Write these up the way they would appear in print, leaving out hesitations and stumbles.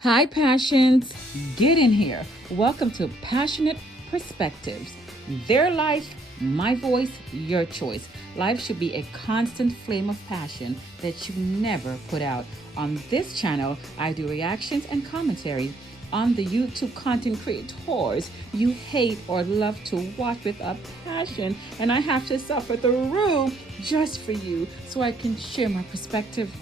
Hi, Passions. Get in here. Welcome to Passionate Perspectives. Their life, my voice, your choice. Life should be a constant flame of passion that you never put out. On this channel, I do reactions and commentary on the YouTube content creators you hate or love to watch with a passion, and I have to suffer through just for you so I can share my perspective.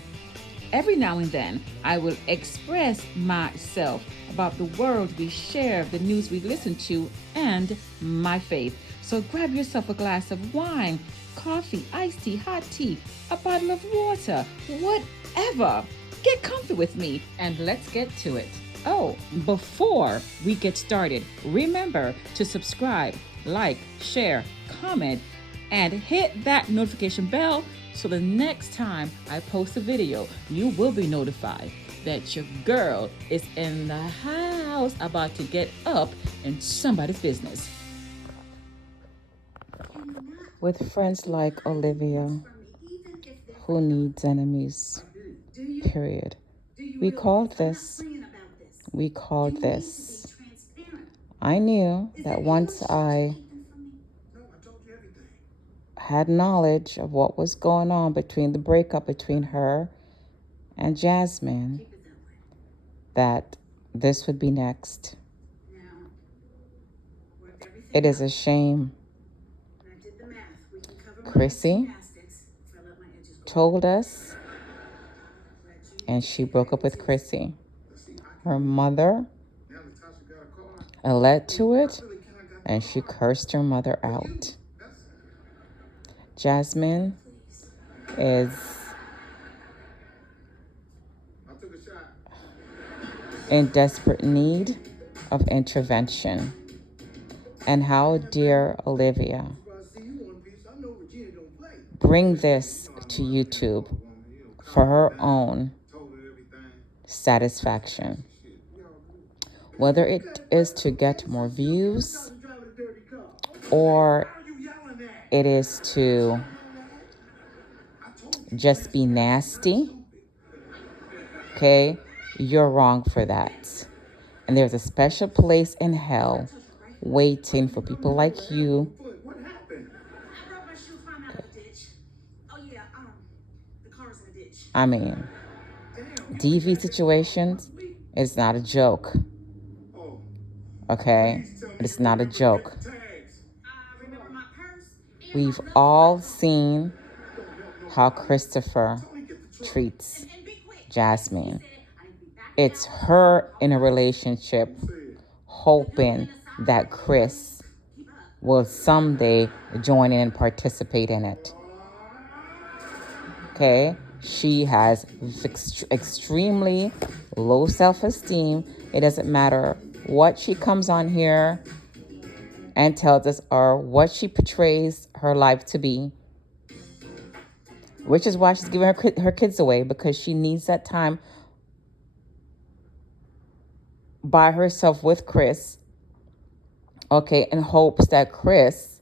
Every now and then, I will express myself about the world we share, the news we listen to, and my faith. So grab yourself a glass of wine, coffee, iced tea, hot tea, a bottle of water, whatever. Get comfy with me and let's get to it. Oh, before we get started, remember to subscribe, like, share, comment, and hit that notification bell so the next time I post a video, you will be notified that your girl is in the house about to get up in somebody's business. With friends like Olivia, who needs enemies? Period. We called this. We called this. I knew that once I had knowledge of what was going on between the breakup between her and Jasmine, that this would be next. It is a shame. Chrissy told us, and she broke up with Chrissy. Her mother led to it, and she cursed her mother out. Jasmine is in desperate need of intervention. And how dare Olivia bring this to YouTube for her own satisfaction? Whether it is to get more views or it is to just be nasty, okay, you're wrong for that. And there's a special place in hell waiting for people like you. I mean, DV situations is not a joke. Okay? It's not a joke. We've all seen how Christopher treats Jasmine. It's her in a relationship hoping that Chris will someday join in and participate in it. Okay? She has extremely low self-esteem. It doesn't matter what she comes on here and tells us or what she portrays her life to be, which is why she's giving her kids away, because she needs that time by herself with Chris, okay, in hopes that Chris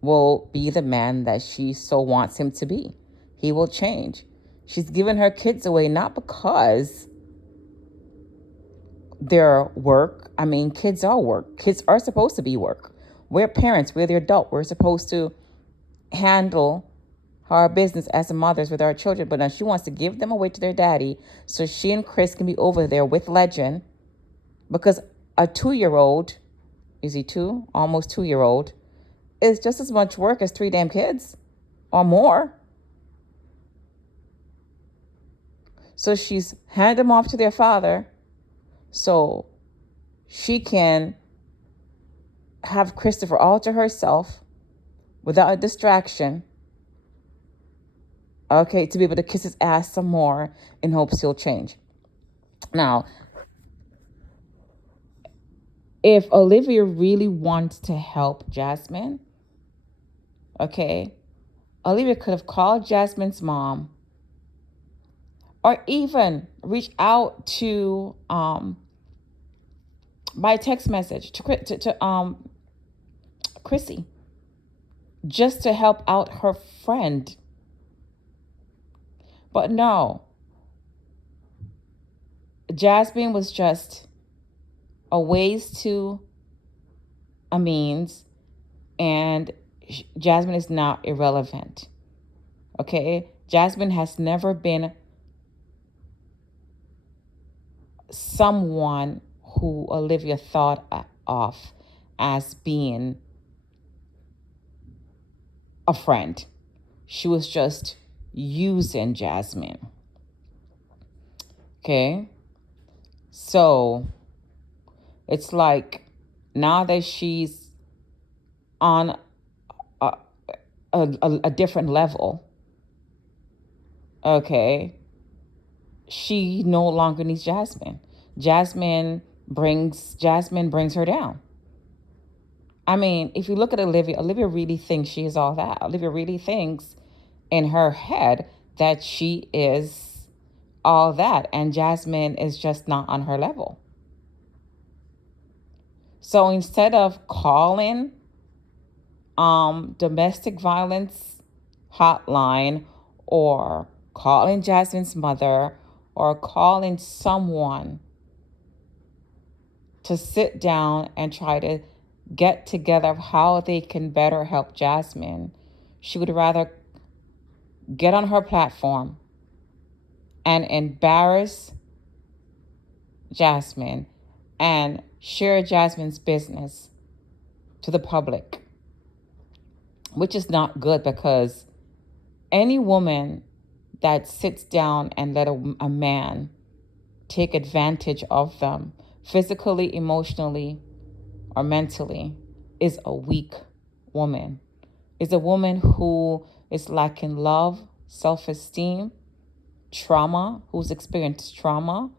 will be the man that she so wants him to be. He will change. She's giving her kids away not because they're work. I mean, kids are work. Kids are supposed to be work. We're parents. We're the adult. We're supposed to handle our business as mothers with our children. But now she wants to give them away to their daddy so she and Chris can be over there with Legend, because a 2-year-old, is he two? Almost 2-year-old, is just as much work as 3 damn kids or more. So she's handed them off to their father so she can have Christopher all to herself without a distraction, okay, to be able to kiss his ass some more in hopes he'll change. Now, if Olivia really wants to help Jasmine, okay, Olivia could have called Jasmine's mom or even reach out to by text message to Chrissy, just to help out her friend. But no, Jasmine was just a ways to a means, and Jasmine is not irrelevant. Okay? Jasmine has never been someone who Olivia thought of as being a friend. She was just using Jasmine. Okay? So it's like now that she's on a different level, okay, she no longer needs Jasmine. Jasmine brings her down. I mean, if you look at Olivia really thinks she is all that. Olivia really thinks in her head that she is all that, and Jasmine is just not on her level. So instead of calling domestic violence hotline, or calling Jasmine's mother, or calling someone to sit down and try to get together how they can better help Jasmine, she would rather get on her platform and embarrass Jasmine and share Jasmine's business to the public, which is not good, because any woman that sits down and let a man take advantage of them physically, emotionally, or mentally is a weak woman. Is a woman who is lacking love, self-esteem, trauma, who's experienced trauma,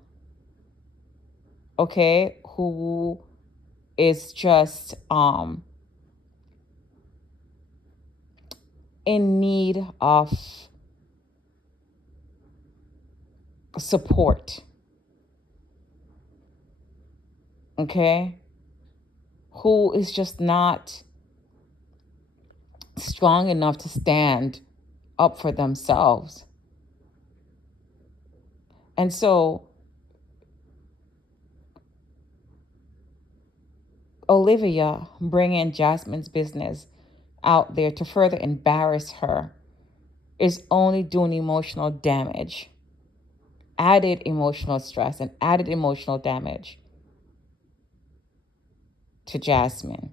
okay, who is just in need of support, okay, who is just not strong enough to stand up for themselves. And so Olivia bringing Jasmine's business out there to further embarrass her is only doing emotional damage, added emotional stress, and added emotional damage to Jasmine.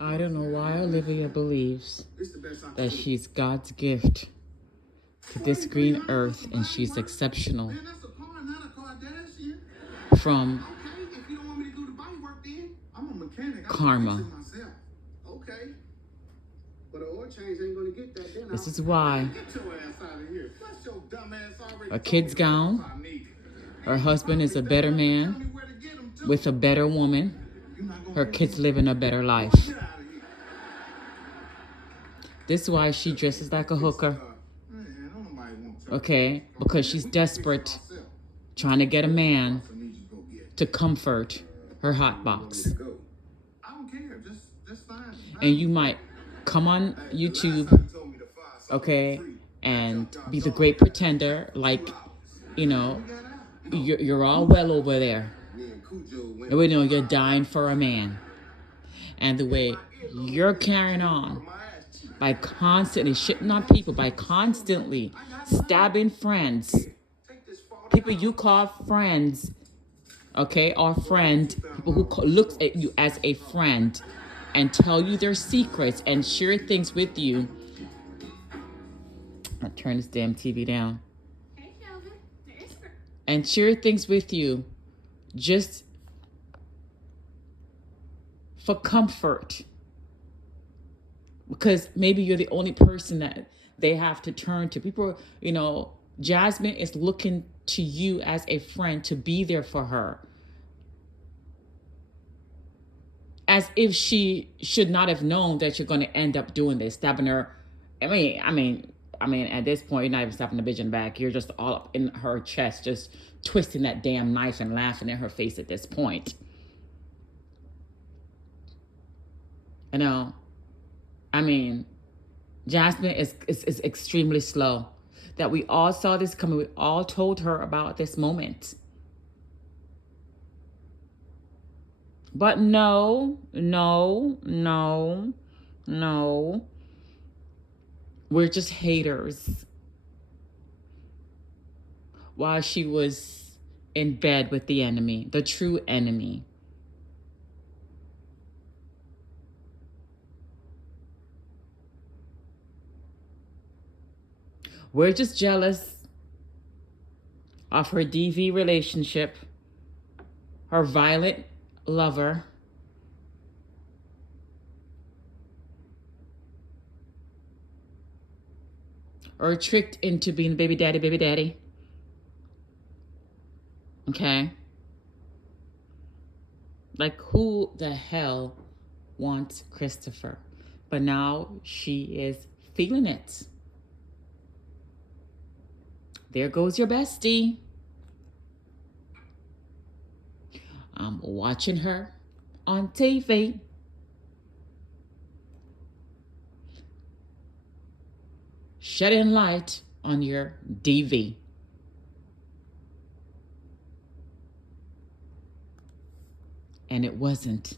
I don't know why Olivia believes that she's God's gift to this green earth and she's exceptional from karma. This is why a kid's gone, her husband is a better man with a better woman, her kids living a better life. This is why she dresses like a hooker. Okay, because she's desperate, trying to get a man to comfort her hot box. And you might come on YouTube, okay, and be the great pretender, like, you know, you're all well over there. And we know you're dying for a man. And the way you're carrying on by constantly shitting on people, by constantly stabbing friends, people you call friends, okay, or friend, people who look at you as a friend and tell you their secrets and share things with you. I'll turn this damn TV down. And share things with you just for comfort. Because maybe you're the only person that they have to turn to. People, you know, Jasmine is looking to you as a friend to be there for her. As if she should not have known that you're going to end up doing this, stabbing her. I mean, at this point, you're not even stabbing the bitch in the back. You're just all up in her chest, just twisting that damn knife and laughing in her face at this point. You know, I mean, Jasmine is extremely slow. that we all saw this coming. We all told her about this moment. But no, no, no, no. We're just haters. While she was in bed with the enemy, the true enemy. We're just jealous of her DV relationship, her violent lover, or tricked into being baby daddy. Okay? Like, who the hell wants Christopher? But now she is feeling it. There goes your bestie. I'm watching her on TV. Shedding light on your DV. And it wasn't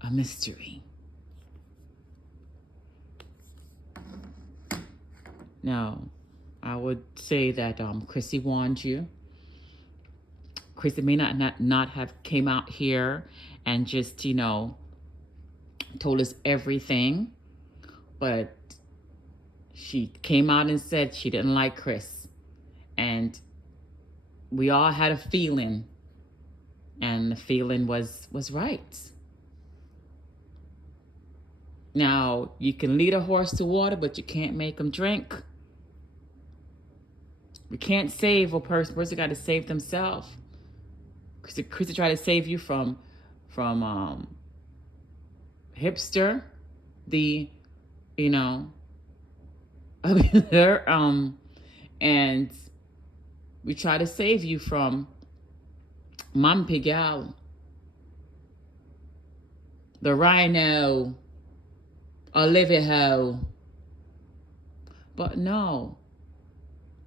a mystery. Now, I would say that Chrissy warned you. Chrissy may not have came out here and just, told us everything, but she came out and said she didn't like Chris. And we all had a feeling, and the feeling was right. Now, you can lead a horse to water, but you can't make him drink. We can't save a person. Person got to save themselves. Chrissy tried to save you from hipster, the, and we try to save you from Mom Pigal, the Rhino, Olivia Ho. But no,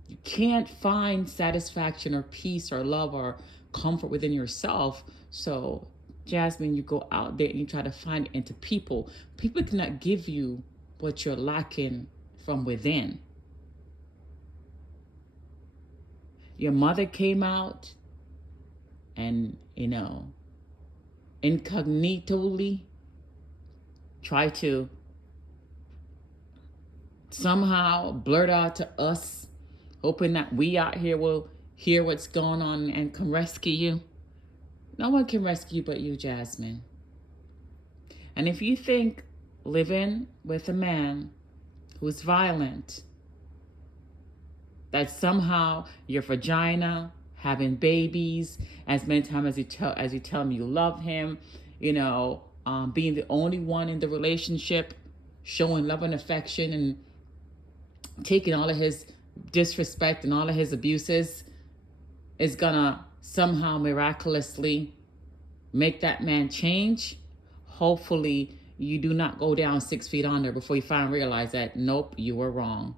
you can't find satisfaction or peace or love or comfort within yourself. So, Jasmine, you go out there and you try to find it into people. People cannot give you what you're lacking from within. Your mother came out and, incognitally try to somehow blurt out to us, hoping that we out here will hear what's going on and can rescue you. No one can rescue you but you, Jasmine. And if you think living with a man who's violent, that somehow your vagina, having babies, as many times as you tell him you love him, being the only one in the relationship, showing love and affection and taking all of his disrespect and all of his abuses, is gonna somehow miraculously make that man change. Hopefully you do not go down 6 feet under before you finally realize that, nope, you were wrong.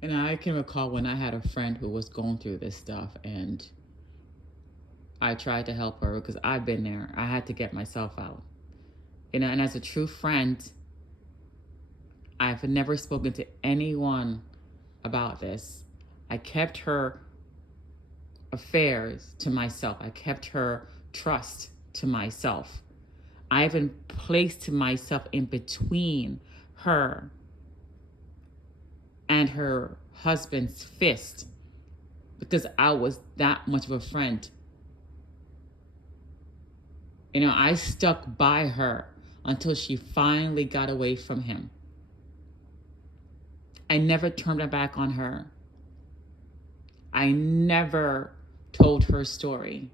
And I can recall when I had a friend who was going through this stuff, and I tried to help her because I've been there. I had to get myself out. And as a true friend, I've never spoken to anyone about this. I kept her affairs to myself. I kept her trust to myself. I even placed myself in between her and her husband's fist because I was that much of a friend. I stuck by her until she finally got away from him. I never turned my back on her. I never told her story.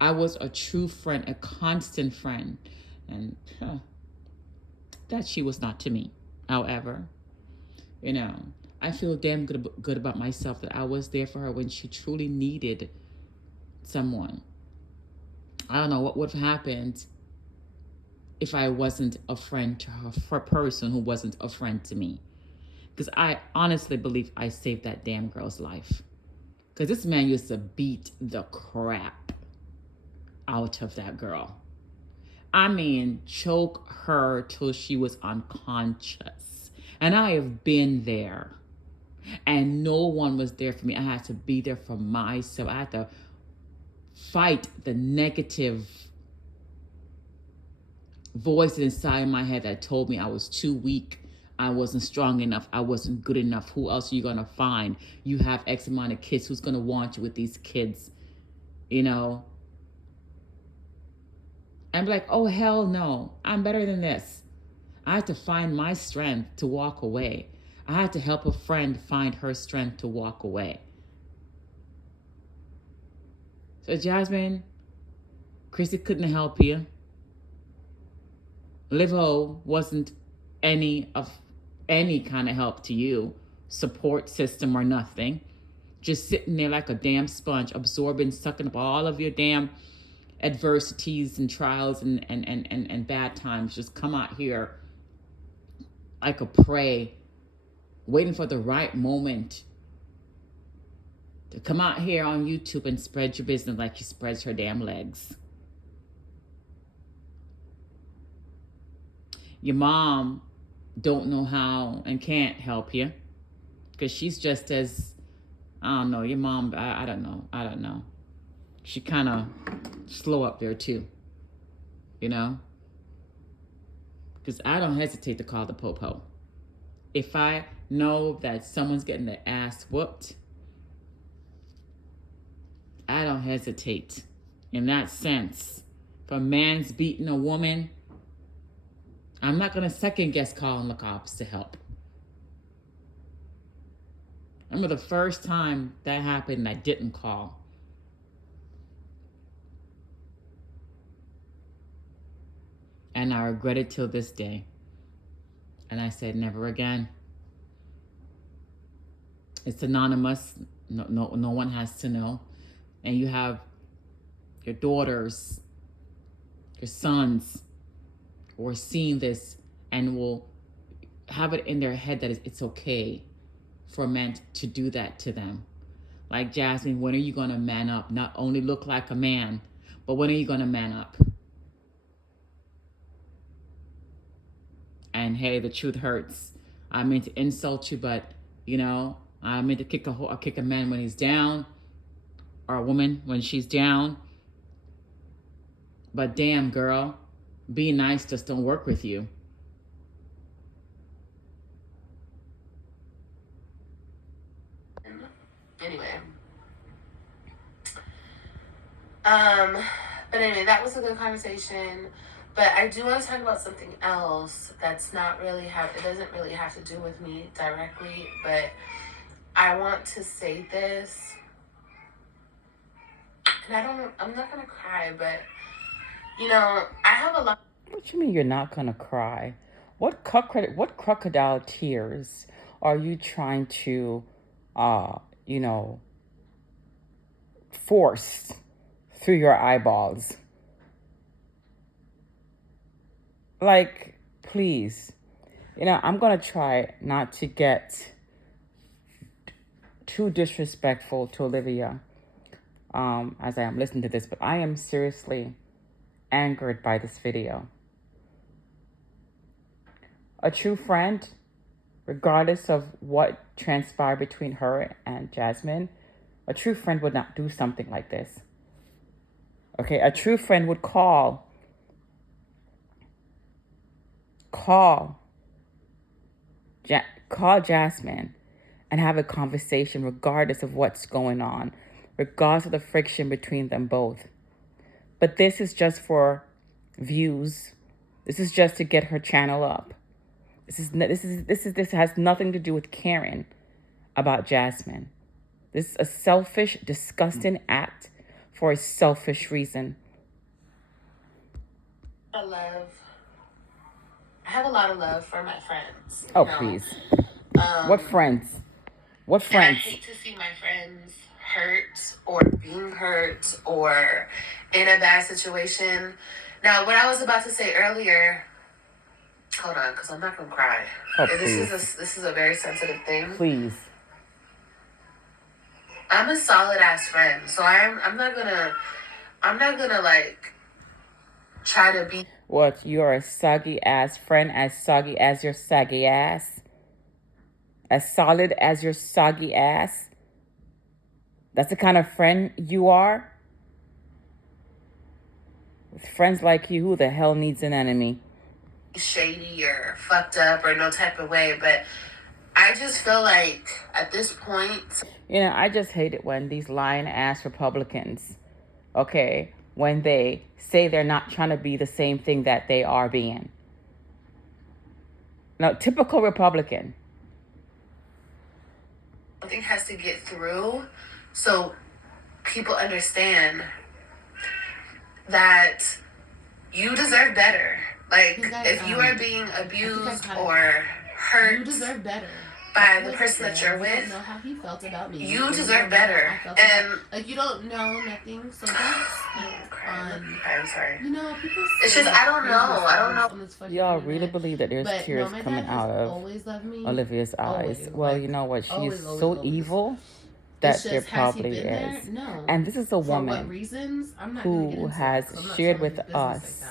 I was a true friend, a constant friend, and that she was not to me. However, I feel damn good about myself that I was there for her when she truly needed someone. I don't know what would have happened if I wasn't a friend to her, for a person who wasn't a friend to me. Because I honestly believe I saved that damn girl's life. Because this man used to beat the crap out of that girl. I mean, choke her till she was unconscious. And I have been there. And no one was there for me. I had to be there for myself. I had to fight the negative voice inside my head that told me I was too weak. I wasn't strong enough. I wasn't good enough. Who else are you going to find? You have X amount of kids. Who's going to want you with these kids? You know? And be like, oh, hell no. I'm better than this. I had to find my strength to walk away. I had to help a friend find her strength to walk away. So, Jasmine, Chrissy couldn't help you. Liv-O wasn't any kind of help to you, support system or nothing. Just sitting there like a damn sponge, absorbing, sucking up all of your damn adversities and trials and bad times. Just come out here like a prey, waiting for the right moment to come out here on YouTube and spread your business like she spreads her damn legs. Your mom don't know how and can't help you because she's just as, I don't know, your mom, I don't know. She kind of slow up there too, you know? Because I don't hesitate to call the po-po. If I know that someone's getting their ass whooped, I don't hesitate. In that sense, if a man's beating a woman, I'm not going to second guess calling the cops to help. I remember the first time that happened, I didn't call. And I regret it till this day. And I said, never again. It's anonymous. No one has to know. And you have your daughters, your sons, who are seeing this and will have it in their head that it's okay for men to do that to them. Like, Jasmine, when are you going to man up? Not only look like a man, but when are you going to man up? And hey, the truth hurts. I mean to insult you, but you know, I mean to kick a man when he's down, or a woman when she's down. But damn, girl, being nice just don't work with you. Anyway. But anyway, that was a good conversation. But I do want to talk about something else that's not really it doesn't really have to do with me directly, but I want to say this. And I'm not gonna cry, but you know, I have a lot. What you mean you're not gonna cry? What crocodile tears are you trying to, you know, force through your eyeballs? Like, please. You know, I'm going to try not to get too disrespectful to Olivia as I am listening to this, but I am seriously angered by this video. A true friend, regardless of what transpired between her and Jasmine, a true friend would not do something like this. Okay, a true friend would call Jasmine and have a conversation regardless of what's going on, regardless of the friction between them both. But this is just for views. This is just to get her channel up. This has nothing to do with caring about Jasmine. This is a selfish, disgusting act for a selfish reason. I have a lot of love for my friends. Oh, please. What friends? What And I friends? hate to see my friends hurt or being hurt or in a bad situation. Now, what I was about to say earlier, hold on, because I'm not gonna cry. Oh, This is a very sensitive thing. Please. I'm a solid ass friend, so I'm not gonna like try to be. What? You're a soggy ass friend, as soggy as your saggy ass? As solid as your soggy ass? That's the kind of friend you are? With friends like you, who the hell needs an enemy? Shady or fucked up or no type of way, but I just feel like at this point, I just hate it when these lying ass Republicans, okay, when they say they're not trying to be the same thing that they are being. Now, typical Republican. something has to get through so people understand that you deserve better. Like, if you are being abused or hurt, you deserve better by the person that you're with. You don't know how he felt about me. You deserve better. And like, you don't know nothing, so that's I'm sorry. People. It's just I don't know. Y'all really believe that there's tears coming out of Olivia's eyes? Well, you know what? She's so evil that there probably is. No. And this is a woman who has shared with us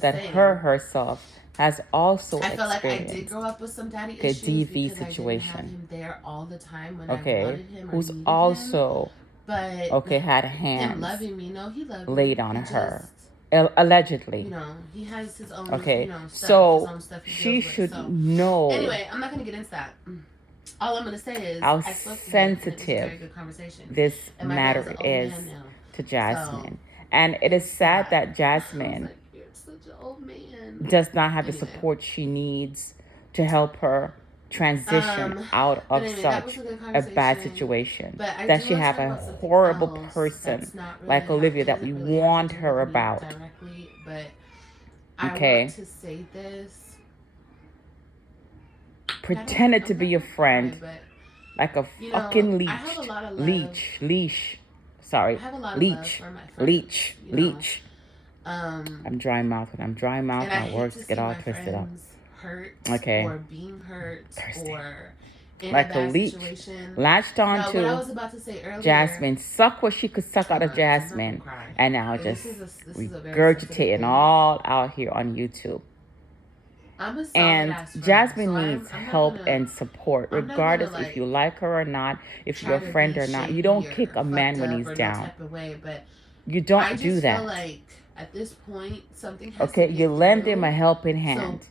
that herself has also I felt like I experienced did grow up with some daddy a issues DV because I situation. didn't have him there all the time when Okay, I wanted him or who's needed also him. But had him hands loving me, no, he loved laid me. on He her, just, allegedly. he has his own. Okay, stuff, so his own stuff he she deals with, should so. know Anyway, I'm not gonna get into that. All I'm gonna say is how I spoke to him, and it was a very good conversation. this And my matter dad's an old is man now. to Jasmine. And it is sad that Jasmine You're such an old man. does not have the support she needs to help her transition out of such a bad situation. That she have a horrible person like Olivia that we warned her about. Directly, but Okay. I want to say this. Pretended to be a friend, like a fucking leech. Leech. Sorry, leech. I'm dry mouthed. When I'm dry mouthed, my words get all twisted up. Okay. Or being hurt or in like a leech. Latched on to Jasmine. Suck what she could suck out of Jasmine. And now just regurgitating all out here on YouTube. And Jasmine needs help and support, regardless if you like her or not, if you're a friend or not. You don't kick a man when he's down. You don't do that. Like at this point, something has okay, you lend him a helping hand. So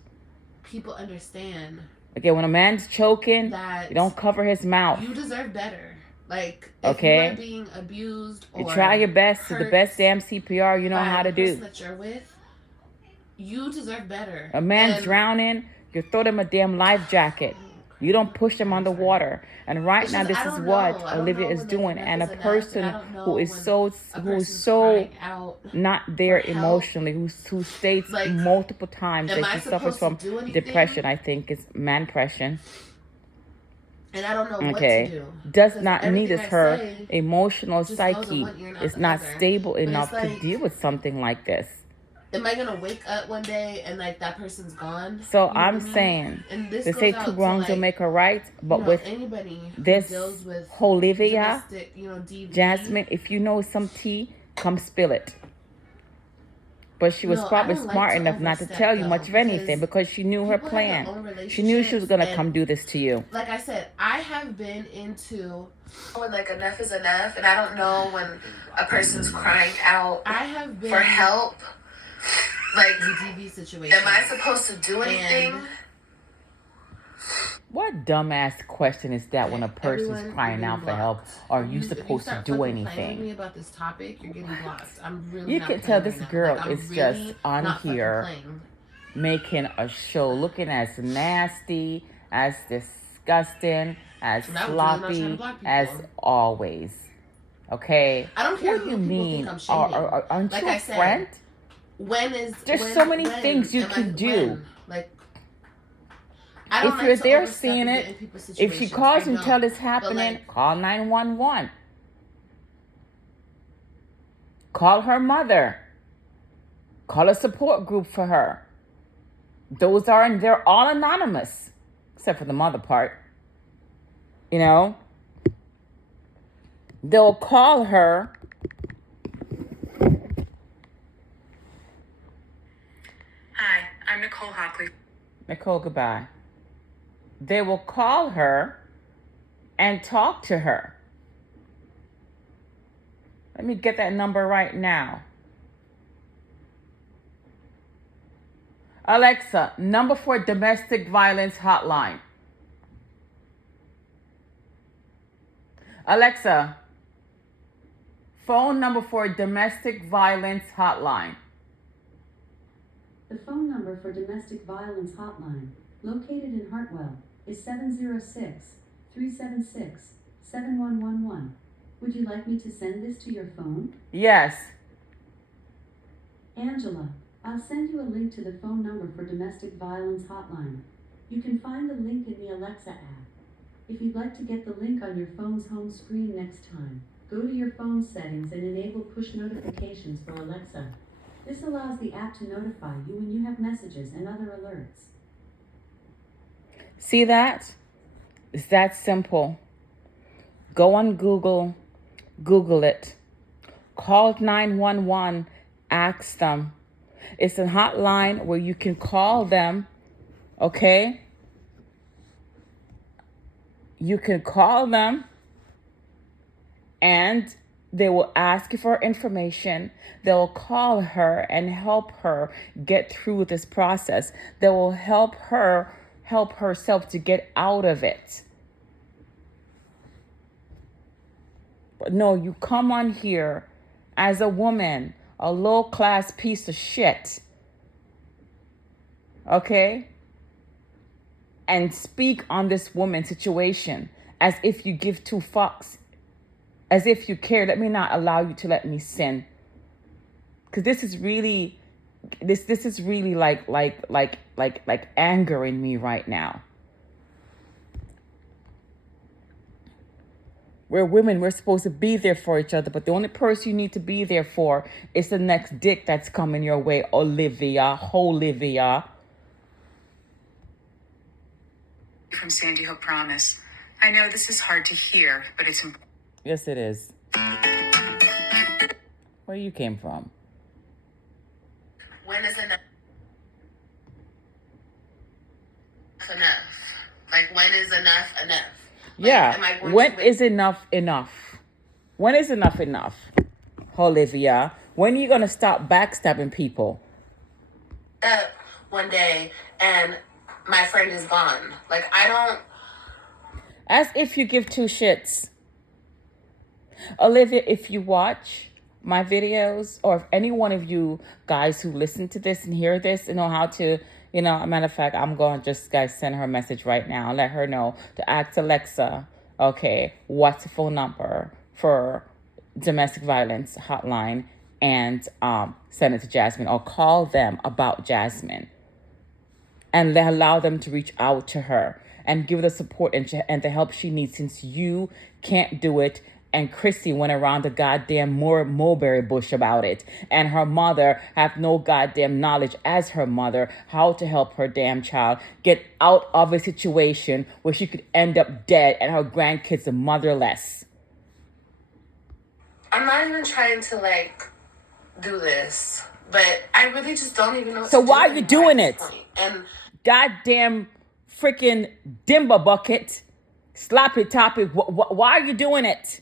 people understand. Okay, when a man's choking, you don't cover his mouth. You deserve better. Like, if you are being abused or you try your best to the best damn CPR you know how to do. That you're with, you deserve better. A man's drowning, you throw them a damn life jacket. You don't push them underwater. And right now, this is what Olivia is doing. And a person who is so not there emotionally, who states multiple times that she suffers from depression, I think is man-pression. And I don't know what to do. Does not need as her emotional psyche is not stable enough to deal with something like this. Am I gonna wake up one day and like that person's gone? So I'm saying they say two wrongs will make a right, but with this Olivia, Jasmine, if you know some tea, come spill it. But she was probably smart enough not to tell you much of anything because she knew her plan. She knew she was gonna come do this to you. Like I said, I have been into when like enough is enough, and I don't know when a person's crying out for help. Like, the DV situation. Am I supposed to do anything? What dumbass question is that when a person's crying out for help? Are you supposed to do anything? Me about this topic, you're getting blocked. I'm really you can tell this girl is just on here making a show, looking as nasty, as disgusting, as sloppy as always. Okay? I don't care what who you mean. Aren't you a said, friend? There's so many things you can do. don't if like you're to there overstep seeing and it, get in people's if she situations. calls I and tell don't. it's happening, like, call 911. Call her mother. Call a support group for her. They're all anonymous, except for the mother part. You know, they'll call her. Hi, I'm Nicole Hockley. Nicole, goodbye. They will call her and talk to her. Let me get that number right now. Alexa, number for domestic violence hotline. Alexa, phone number for domestic violence hotline. The phone number for domestic violence hotline, located in Hartwell, is 706-376-7111. Would you like me to send this to your phone? Yes. Angela, I'll send you a link to the phone number for domestic violence hotline. You can find the link in the Alexa app. If you'd like to get the link on your phone's home screen next time, go to your phone settings and enable push notifications for Alexa. This allows the app to notify you when you have messages and other alerts. See that? It's that simple. Go on Google, Google it. Call 911, ask them. It's a hotline where you can call them, okay? You can call them and they will ask you for information. They'll call her and help her get through this process. They will help herself to get out of it. But no, you come on here as a woman, a low-class piece of shit, okay? And speak on this woman's situation as if you give two fucks. As if you care. Let me not allow you to let me sin. Because this is really like angering me right now. We're women, we're supposed to be there for each other, but the only person you need to be there for is the next dick that's coming your way, Olivia. From Sandy Hook Promise. I know this is hard to hear, but it's important. Yes, it is. Where you came from? When is enough enough? Like, when is enough enough? Like, Yeah. When is enough enough? When is enough enough? Olivia, when are you going to stop backstabbing people? Up one day and my friend is gone. Like, I don't. As if you give two shits. Olivia, if you watch my videos, or if any one of you guys who listen to this and hear this and know how to, a matter of fact, I'm going to just, guys, send her a message right now. Let her know to ask Alexa, okay, what's the phone number for domestic violence hotline, and send it to Jasmine, or call them about Jasmine. And allow them to reach out to her and give her the support and the help she needs, since you can't do it. And Chrissy went around the goddamn mulberry bush about it. And her mother have no goddamn knowledge as her mother how to help her damn child get out of a situation where she could end up dead and her grandkids are motherless. I'm not even trying to, like, do this. But I really just don't even know what So to why do are you doing at it? this point. And Goddamn freaking dimba bucket. Sloppy toppy. Why are you doing it?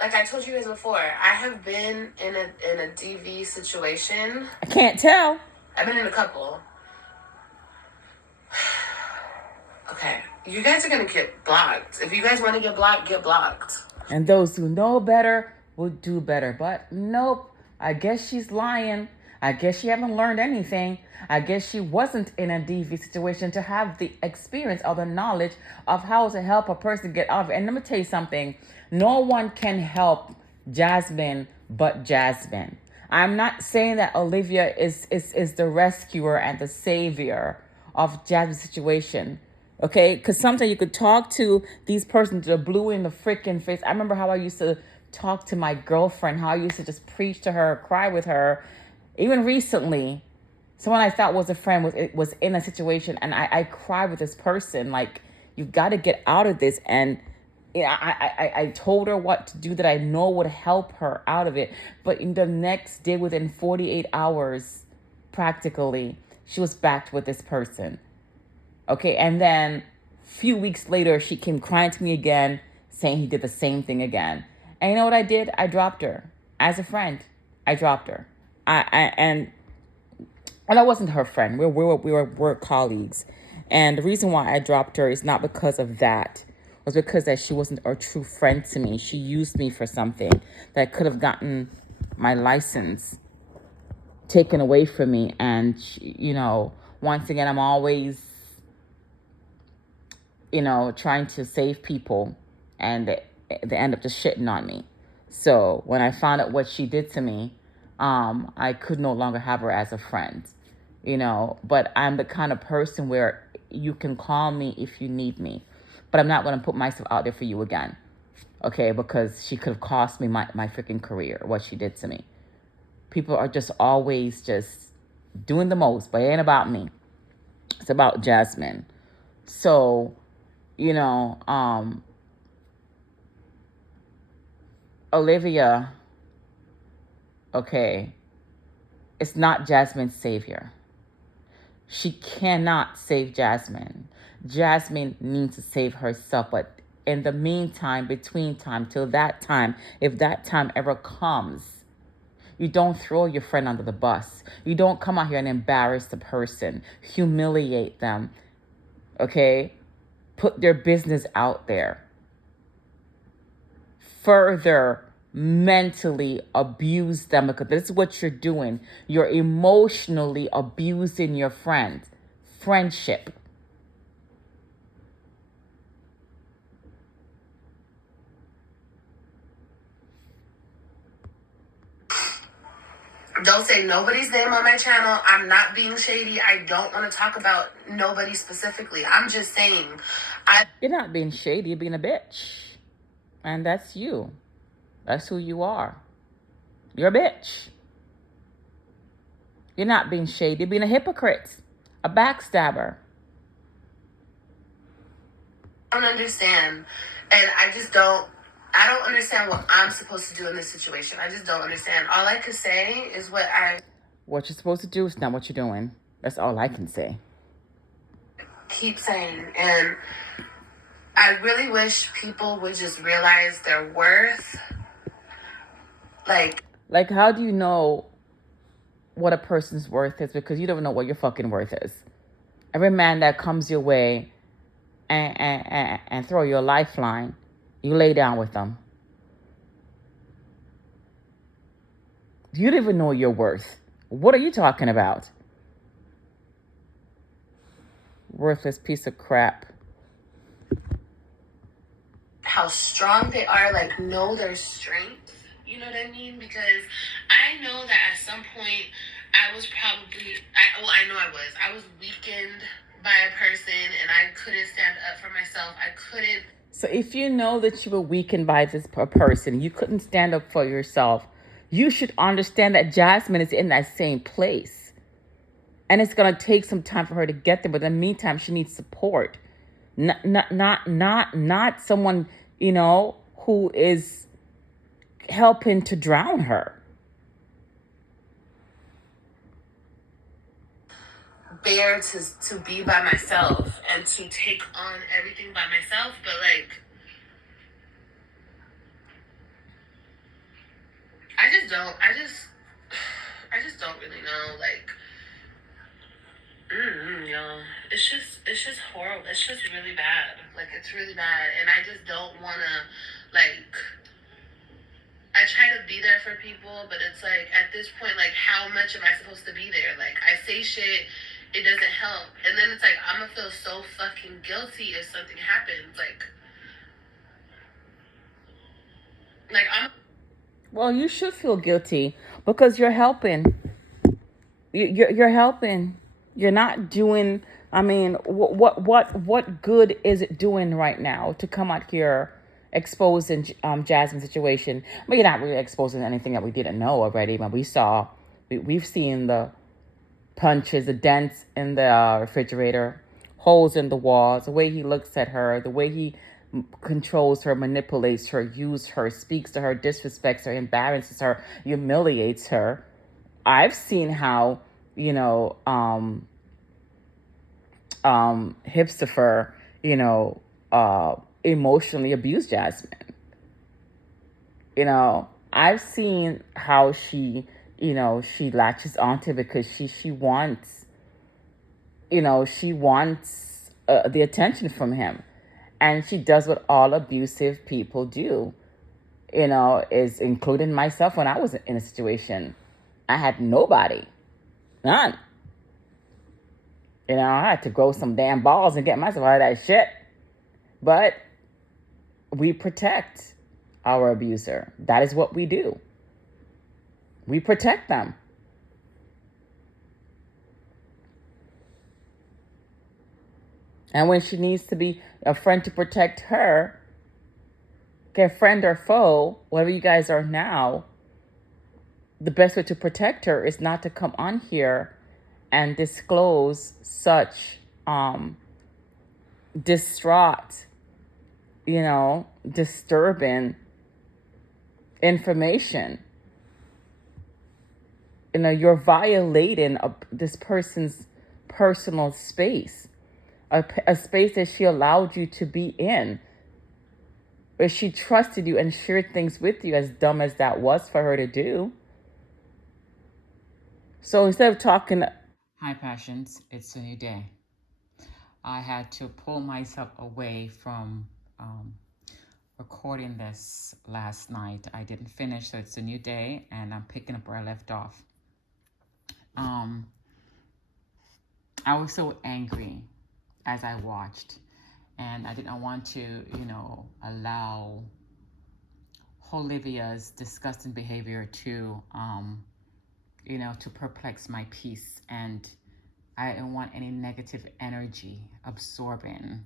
like I told you guys before, I have been in a DV situation. I can't tell. I've been in a couple. Okay, you guys are gonna get blocked. If you guys want to get blocked, get blocked. And those who know better will do better. But nope, I guess she's lying. I guess she haven't learned anything. I guess she wasn't in a DV situation to have the experience or the knowledge of how to help a person get out of it. And let me tell you something. No one can help Jasmine but Jasmine. I'm not saying that Olivia is the rescuer and the savior of Jasmine's situation. Okay? Because sometimes you could talk to these persons that are blue in the freaking face. I remember how I used to talk to my girlfriend, how I used to just preach to her, cry with her. Even recently, someone I thought was a friend was in a situation, and I cried with this person. Like, you've got to get out of this. And I told her what to do that I know would help her out of it. But in the next day, within 48 hours, practically, she was back with this person. Okay, and then a few weeks later, she came crying to me again, saying he did the same thing again. And you know what I did? I dropped her. As a friend, I dropped her. And I wasn't her friend. We're colleagues. And the reason why I dropped her is not because of that. It was because that she wasn't a true friend to me. She used me for something that could have gotten my license taken away from me. And, once again, I'm always, trying to save people. And they end up just shitting on me. So when I found out what she did to me, I could no longer have her as a friend, but I'm the kind of person where you can call me if you need me, but I'm not going to put myself out there for you again. Okay. Because she could have cost me my freaking career, what she did to me. People are just always just doing the most, but it ain't about me. It's about Jasmine. So, Olivia, okay, it's not Jasmine's savior. She cannot save Jasmine. Jasmine needs to save herself. But in the meantime, between time, till that time, if that time ever comes, you don't throw your friend under the bus. You don't come out here and embarrass the person, humiliate them, okay? Put their business out there. Further mentally abuse them, because this is what you're doing. You're emotionally abusing your friendship. Don't say nobody's name on my channel. I'm not being shady. I don't want to talk about nobody specifically. I'm just saying, You're not being shady. You're being a bitch. And that's you. That's who you are. You're a bitch. You're not being shady. You're being a hypocrite. A backstabber. I don't understand. And I don't understand what I'm supposed to do in this situation. I just don't understand. All I could say is what you're supposed to do is not what you're doing. That's all I can say. Keep saying. And I really wish people would just realize their worth. Like, how do you know what a person's worth is? Because you don't know what your fucking worth is. Every man that comes your way and throw you a lifeline, you lay down with them. You don't even know your worth. What are you talking about? Worthless piece of crap. How strong they are, know their strength. You know what I mean? Because I know that at some point I was probably, I was weakened by a person and I couldn't stand up for myself. I couldn't. So if you know that you were weakened by this person, you couldn't stand up for yourself, you should understand that Jasmine is in that same place. And it's going to take some time for her to get there. But in the meantime, she needs support. Not someone, who is helping to drown her. Bear to be by myself and to take on everything by myself, but I just don't really know, y'all. It's just horrible. It's just really bad. It's really bad, and I just don't wanna, I try to be there for people, but it's at this point, how much am I supposed to be there? I say shit, it doesn't help, and then it's I'm gonna feel so fucking guilty if something happens. Well, you should feel guilty, because you're helping. You're helping. You're not doing. I mean, what good is it doing right now to come out here exposing Jasmine's situation? But you're not really exposing anything that we didn't know already. But we've seen the punches, the dents in the refrigerator, holes in the walls, the way he looks at her, the way he controls her, manipulates her, uses her, speaks to her, disrespects her, embarrasses her, humiliates her. I've seen how, Hipstifer, emotionally abused Jasmine. I've seen how she latches onto because she wants, the attention from him. And she does what all abusive people do, is including myself when I was in a situation. I had nobody. None. I had to grow some damn balls and get myself out of that shit. But we protect our abuser. That is what we do. We protect them. And when she needs to be a friend to protect her, okay, friend or foe, whatever you guys are now, the best way to protect her is not to come on here and disclose such distraught, disturbing information. You're violating this person's personal space, a space that she allowed you to be in, where she trusted you and shared things with you, as dumb as that was for her to do. So instead of talking... Hi, Passions. It's a new day. I had to pull myself away from recording this last night. I didn't finish, so it's a new day, and I'm picking up where I left off. I was so angry as I watched, and I didn't want to, allow Olivia's disgusting behavior to, to perplex my peace, and I didn't want any negative energy absorbing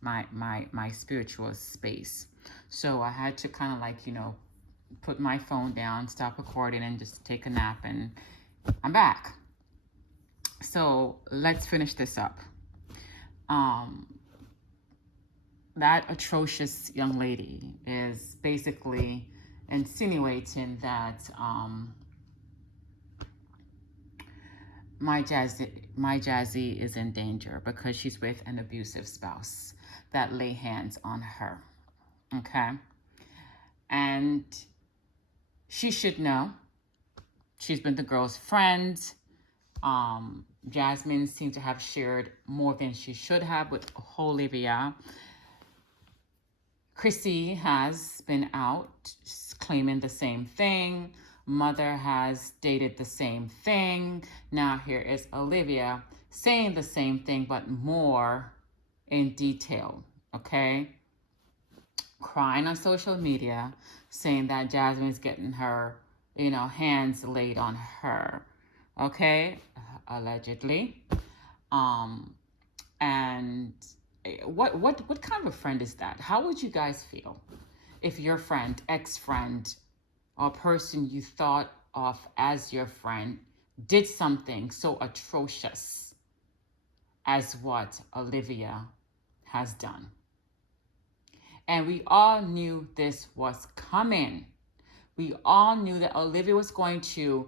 my spiritual space. So I had to kind of put my phone down, stop recording, and just take a nap, and I'm back. So let's finish this up. That atrocious young lady is basically insinuating that my Jazzy is in danger because she's with an abusive spouse that lay hands on her. Okay? And she should know. She's been the girl's friend. Jasmine seemed to have shared more than she should have with Olivia. Chrissy has been out claiming the same thing. Mother has dated the same thing. Now here is Olivia saying the same thing, but more in detail, okay? Crying on social media, saying that Jasmine is getting her, hands laid on her, okay? Allegedly. And what kind of a friend is that? How would you guys feel if your friend, ex-friend, or person you thought of as your friend did something so atrocious as what Olivia has done? And we all knew this was coming. We all knew that Olivia was going to,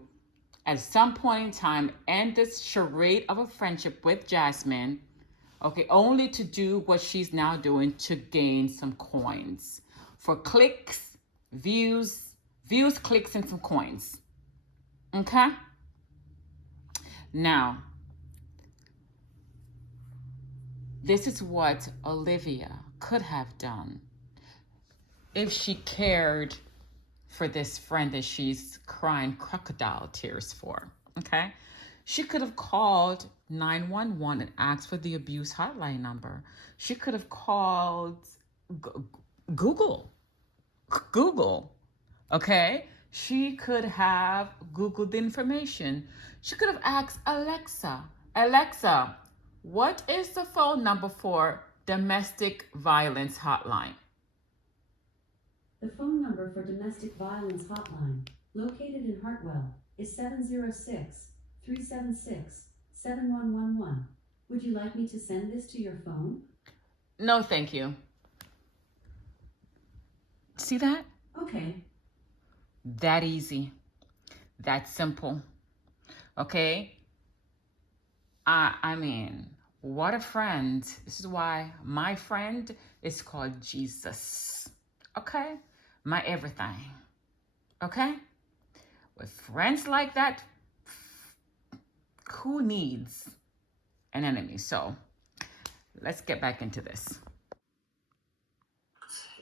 at some point in time, end this charade of a friendship with Jasmine, okay, only to do what she's now doing to gain some coins. For clicks, views, clicks, and some coins. Okay? Now, this is what Olivia could have done if she cared for this friend that she's crying crocodile tears for. Okay? She could have called 911 and asked for the abuse hotline number. She could have called Google. Okay? She could have Googled the information. She could have asked Alexa, Alexa, what is the phone number for domestic violence hotline? The phone number for domestic violence hotline, located in Hartwell, is 706-376-7111. Would you like me to send this to your phone? No, thank you. See that? Okay. That easy. That simple. Okay? I mean, what a friend. This is why my friend is called Jesus. Okay? My everything. Okay? With friends like that, who needs an enemy? So let's get back into this.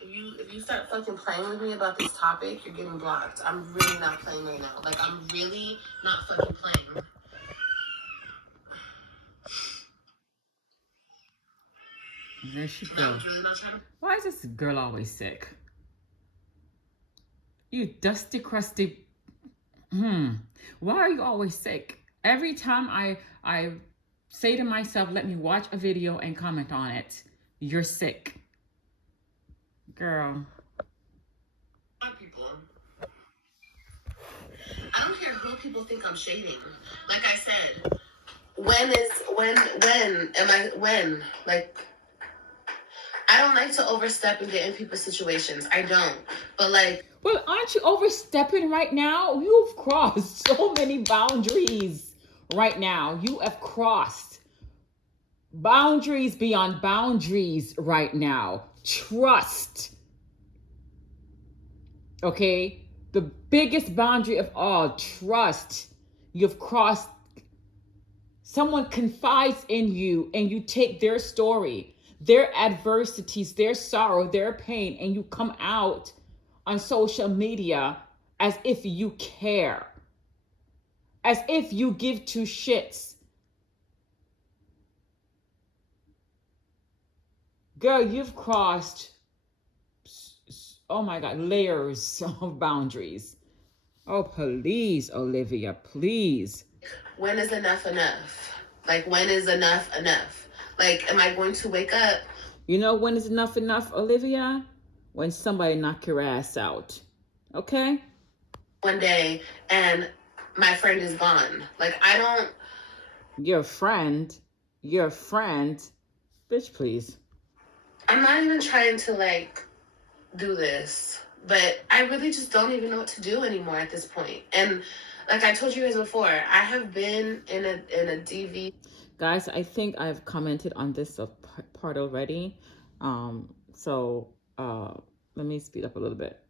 If you start fucking playing with me about this topic, you're getting blocked. I'm really not playing right now. Like, I'm really not fucking playing. There she goes. Really not trying to... Why is this girl always sick? You dusty, crusty. Why are you always sick? Every time I say to myself, let me watch a video and comment on it, you're sick. Girl. People. I don't care who people think I'm shading. Like I said, when? Like, I don't like to overstep and get in people's situations. I don't. But like... Well, aren't you overstepping right now? You've crossed so many boundaries right now. You have crossed boundaries beyond boundaries right now. Trust. Okay? The biggest boundary of all, trust. You've crossed. Someone confides in you and you take their story, their adversities, their sorrow, their pain, and you come out on social media as if you care, as if you give two shits. Girl, you've crossed, oh my God, layers of boundaries. Oh, please, Olivia, please. When is enough enough? Like, when is enough enough? Like, am I going to wake up? You know when is enough enough, Olivia? When somebody knock your ass out. Okay? One day and my friend is gone. Like, I don't... Your friend? Bitch, please. I'm not even trying to, like, do this. But I really just don't even know what to do anymore at this point. And like I told you guys before, I have been in a DV. Guys, I think I've commented on this part already. Let me speed up a little bit.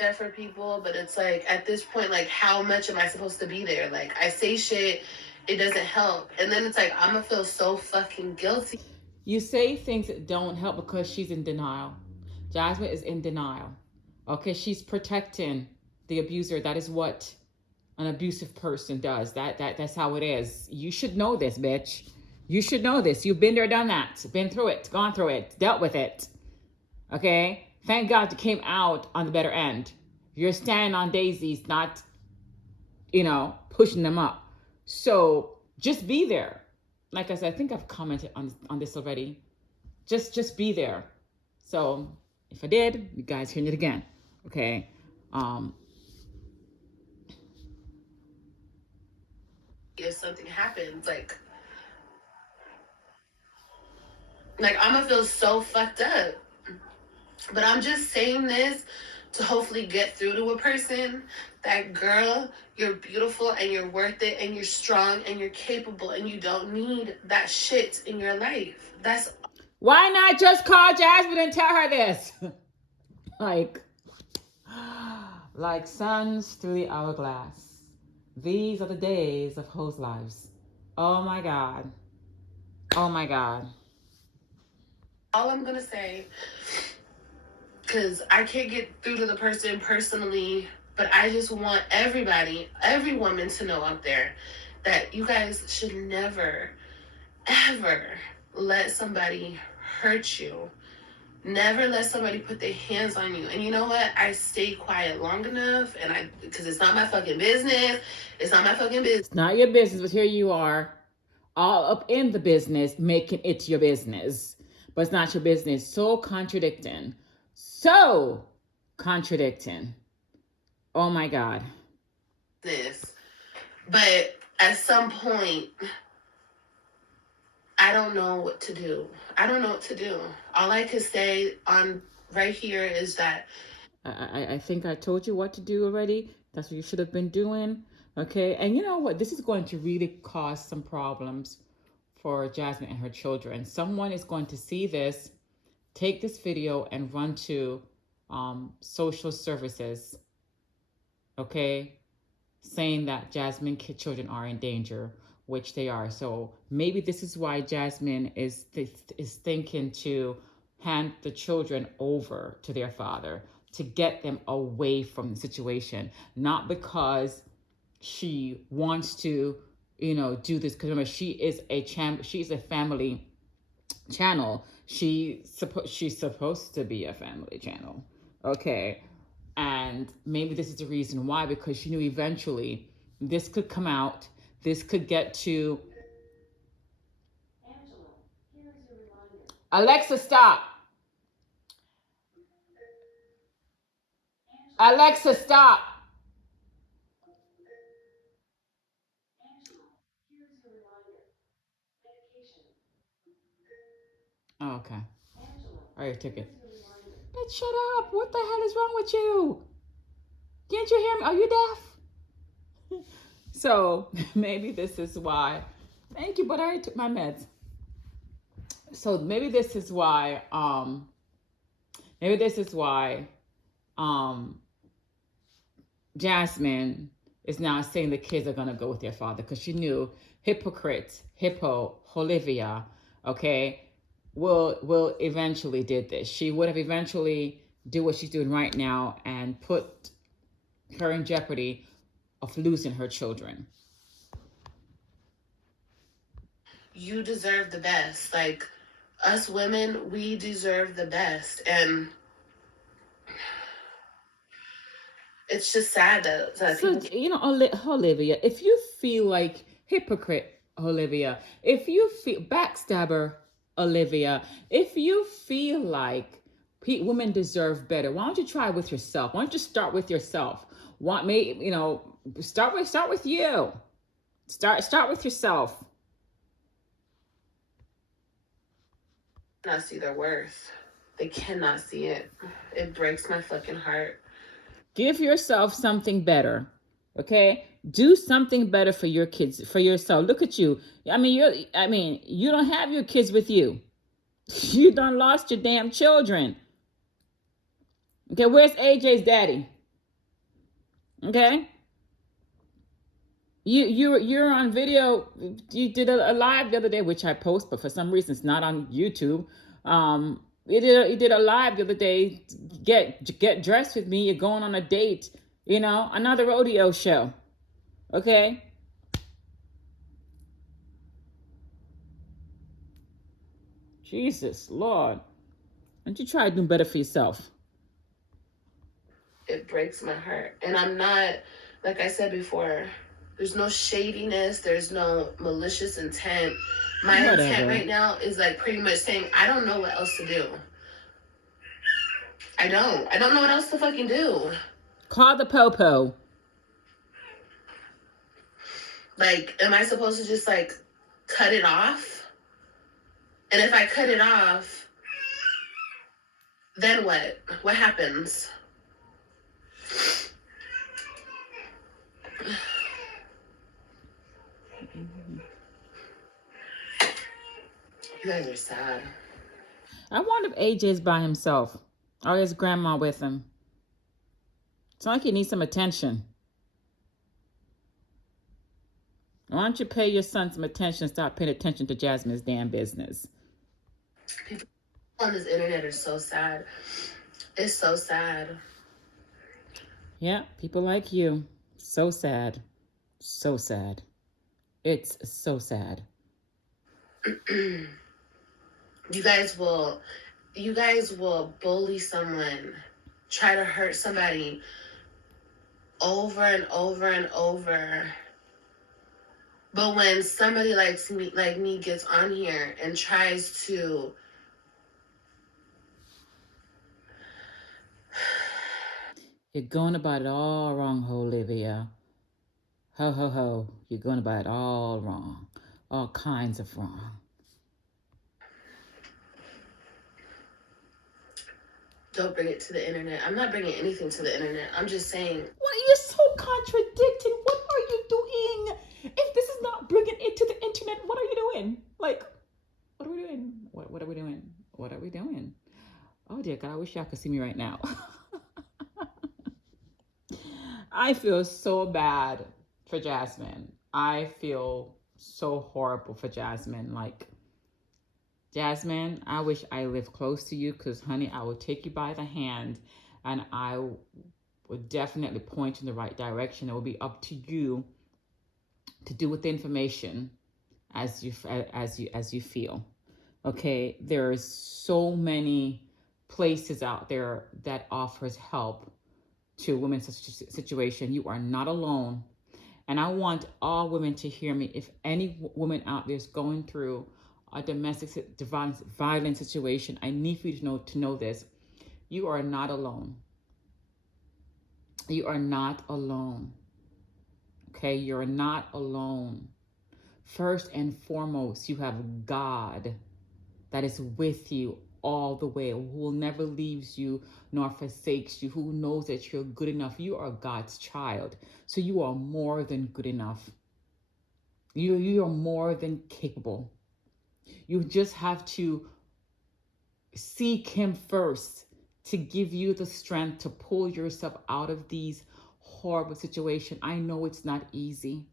There for people, but it's like at this point, like, how much am I supposed to be there? Like, I say shit, it doesn't help. And then it's like, I'm gonna feel so fucking guilty. You say things that don't help because she's in denial. Jasmine is in denial. Okay, she's protecting the abuser. That is what an abusive person does. That's how it is. You should know this, bitch. You should know this. You've been there, done that. Been through it, gone through it, dealt with it. Okay? Thank God you came out on the better end. You're standing on daisies, not, pushing them up. So just be there. Like I said, I think I've commented on this already. Just be there. So if I did, you guys hearing it again. Okay? If something happens, like I'm gonna feel so fucked up. But I'm just saying this to hopefully get through to a person that, girl, you're beautiful and you're worth it and you're strong and you're capable and you don't need that shit in your life. That's... Why not just call Jasmine and tell her this? like suns through the hourglass. These are the days of hoes' lives. Oh my God. Oh my God. All I'm gonna say, because I can't get through to the person personally, but I just want everybody, every woman to know out there that you guys should never, ever let somebody hurt you. Never let somebody put their hands on you. And you know what? I stay quiet long enough, and because it's not my fucking business. It's not my fucking business. It's not your business, but here you are, all up in the business, making it your business. But it's not your business. So contradicting. So contradicting. Oh my God. This. But at some point, I don't know what to do. I don't know what to do. All I can say on right here is that I think I told you what to do already. That's what you should have been doing. Okay. And you know what? This is going to really cause some problems for Jasmine and her children. Someone is going to see this, take this video, and run to social services. Okay. Saying that Jasmine children are in danger, which they are. So maybe this is why Jasmine is thinking to hand the children over to their father to get them away from the situation, not because she wants to, do this. Because remember, she is she's a family channel. She's supposed to be a family channel. Okay. And maybe this is the reason why, because she knew eventually this could come out. This could get to Angela. Here is your reminder. Alexa, stop. Alexa, stop. Angela, here is your reminder. Medication. Oh, okay. Angela, all right, ticket. Bitch, shut up. What the hell is wrong with you? Can't you hear me? Are you deaf? So maybe this is why. Thank you, but I already took my meds. So maybe this is why. Jasmine is now saying the kids are gonna go with their father, because she knew Olivia, okay, will eventually did this. She would have eventually do what she's doing right now and put her in jeopardy of losing her children. You deserve the best. Like, us women, we deserve the best. And it's just sad that so, Olivia, if you feel like hypocrite, Olivia, if you feel backstabber, Olivia, if you feel like women deserve better, why don't you try with yourself? Why don't you start with yourself? Start with you. Start with yourself. Not see their worth. They cannot see it. It breaks my fucking heart. Give yourself something better. Okay? Do something better for your kids, for yourself. Look at you. You don't have your kids with you. You done lost your damn children. Okay, where's AJ's daddy? Okay? You're on video. You did a live the other day, which I post, but for some reason it's not on YouTube. You did a live the other day. Get dressed with me. You're going on a date. Another rodeo show. Okay. Jesus Lord, why don't you try doing better for yourself? It breaks my heart, and I'm not, like I said before, there's no shadiness, there's no malicious intent. My intent right now is like pretty much saying, I don't know what else to do. I don't know what else to fucking do. Call the popo. Like, am I supposed to just like cut it off? And if I cut it off, then what? What happens? You guys are sad. I wonder if AJ's by himself or his grandma with him. It's like he needs some attention. Why don't you pay your son some attention and stop paying attention to Jasmine's damn business? People on this internet are so sad. It's so sad. Yeah, people like you. So sad. So sad. It's so sad. You guys will you guys will bully someone, try to hurt somebody over and over and over. But when somebody like me gets on here and tries to You're going about it all wrong, Olivia. Ho, ho, ho. You're going about it all wrong. All kinds of wrong. don't bring it to the internet. I'm not bringing anything to the internet. I'm just saying. Why, you're so contradicting. What are you doing? If this is not bringing it to the internet, what are you doing? Like, what are we doing? What are we doing? What are we doing? Oh, dear God, I wish y'all could see me right now. I feel so bad for Jasmine. I feel so horrible for Jasmine. Like, Jasmine, I wish I lived close to you because, honey, I would take you by the hand and I would definitely point you in the right direction. It will be up to you to do with the information as you feel. Okay, there's so many places out there that offers help to women in such a situation. You are not alone. And I want all women to hear me. If any woman out there is going through a domestic violence situation, I need for you to know this. You are not alone. You are not alone. Okay, you're not alone. First and foremost, you have God that is with you all the way, who will never leaves you nor forsakes you, who knows that you're good enough. You are God's child, so you are more than good enough. You are more than capable. You just have to seek him first to give you the strength to pull yourself out of these horrible situations. I know it's not easy.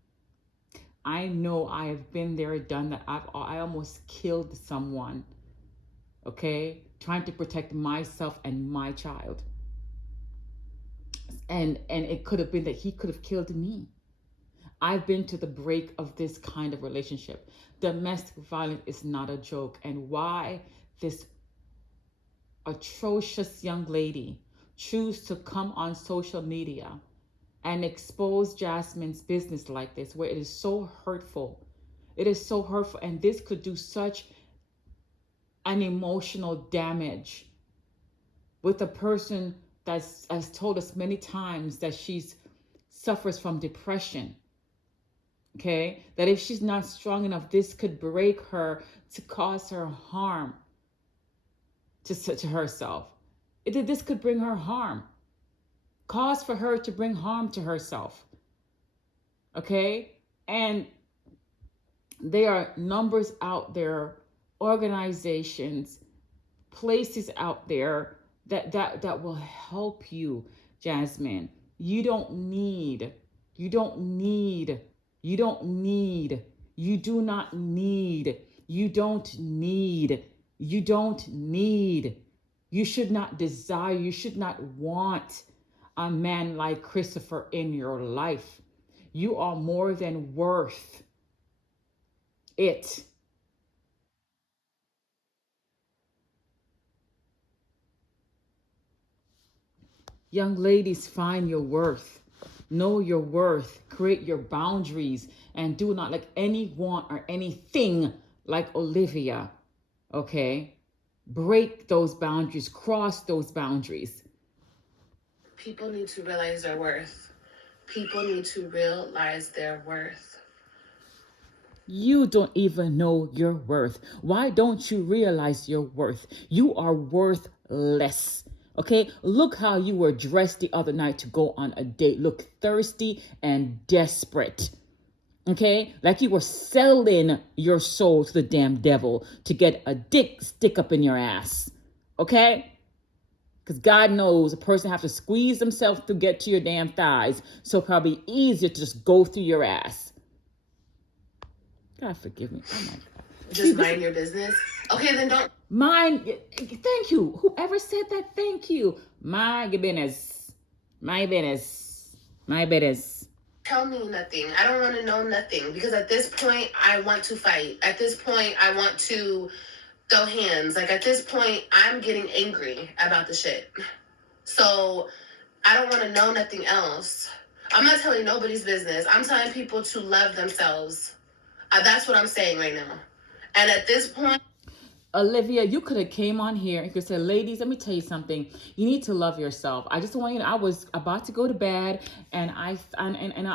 I know I have been there, done that. I almost killed someone, okay? Trying to protect myself and my child. And it could have been that he could have killed me. I've been to the break of this kind of relationship. Domestic violence is not a joke. And why this atrocious young lady choose to come on social media and expose Jasmine's business like this, where it is so hurtful. It is so hurtful, and this could do such an emotional damage with a person that has told us many times that she's suffers from depression. Okay, that if she's not strong enough, this could break her to cause her harm to herself. This could bring her harm. Cause for her to bring harm to herself. Okay? And there are numbers out there, organizations, places out there that will help you, Jasmine. You don't need, you do not need, you should not desire, you should not want a man like Christopher in your life. You are more than worth it. Young ladies, find your worth. Know your worth. Create your boundaries. And do not like anyone or anything like Olivia. Okay? Break those boundaries. Cross those boundaries. People need to realize their worth. People need to realize their worth. You don't even know your worth. Why don't you realize your worth? You are worthless. Okay, look how you were dressed the other night to go on a date. Look thirsty and desperate. Okay, like you were selling your soul to the damn devil to get a dick stick up in your ass. Okay, because God knows a person have to squeeze themselves to get to your damn thighs, so it'll probably easier to just go through your ass. God forgive me. Oh my God. Just mind your business. Okay, then don't. Mind. Thank you. Whoever said that, thank you. Mind your business. My business. My business. Tell me nothing. I don't want to know nothing, because at this point, I want to fight. At this point, I want to throw hands. Like, at this point, I'm getting angry about the shit. So I don't want to know nothing else. I'm not telling nobody's business. I'm telling people to love themselves. That's what I'm saying right now. And at this point, Olivia, you could have came on here and could say, ladies, let me tell you something. You need to love yourself. I just want you to know, I was about to go to bed, and I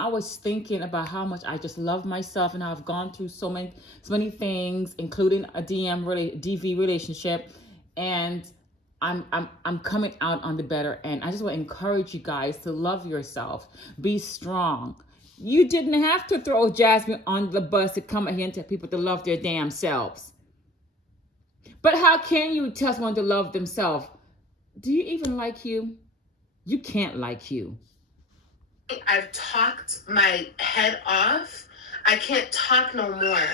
was thinking about how much I just love myself and how I've gone through so many things, including a DV relationship, and I'm coming out on the better end. I just want to encourage you guys to love yourself. Be strong. You didn't have to throw Jasmine on the bus to come here and tell people to love their damn selves. But how can you tell someone to love themselves? Do you even like you? You can't like you. I've talked my head off. I can't talk no more.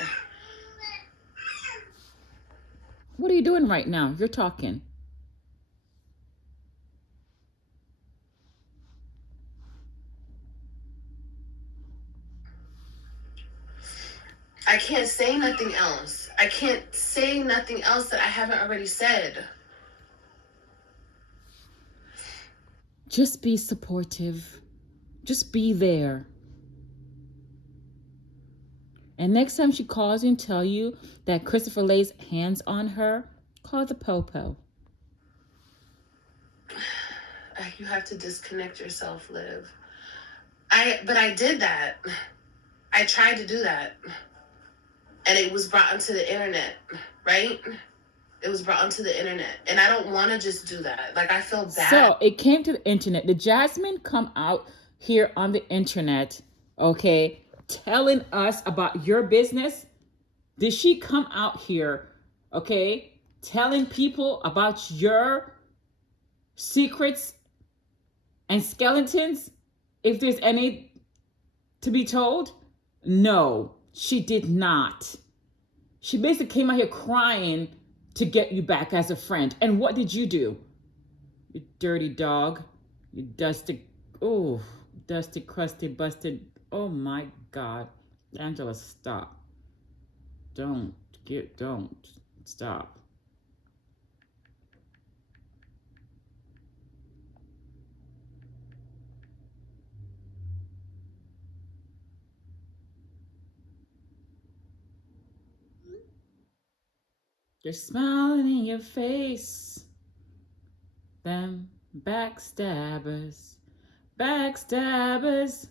What are you doing right now? You're talking. I can't say nothing else. I can't say nothing else that I haven't already said. Just be supportive. Just be there. And next time she calls you and tell you that Christopher lays hands on her, call the popo. You have to disconnect yourself, Liv. But I did that. I tried to do that. And it was brought onto the internet, right? It was brought onto the internet. And I don't want to just do that. Like, I feel bad. So it came to the internet. Did Jasmine come out here on the internet, okay, telling us about your business? Did she come out here, okay, telling people about your secrets and skeletons, if there's any to be told? No, she did not. She basically came out here crying to get you back as a friend. And what did you do? You dirty dog. You dusty, crusty, busted. Oh my God. Angela, stop. Don't stop. They're smiling in your face. Them backstabbers. Backstabbers.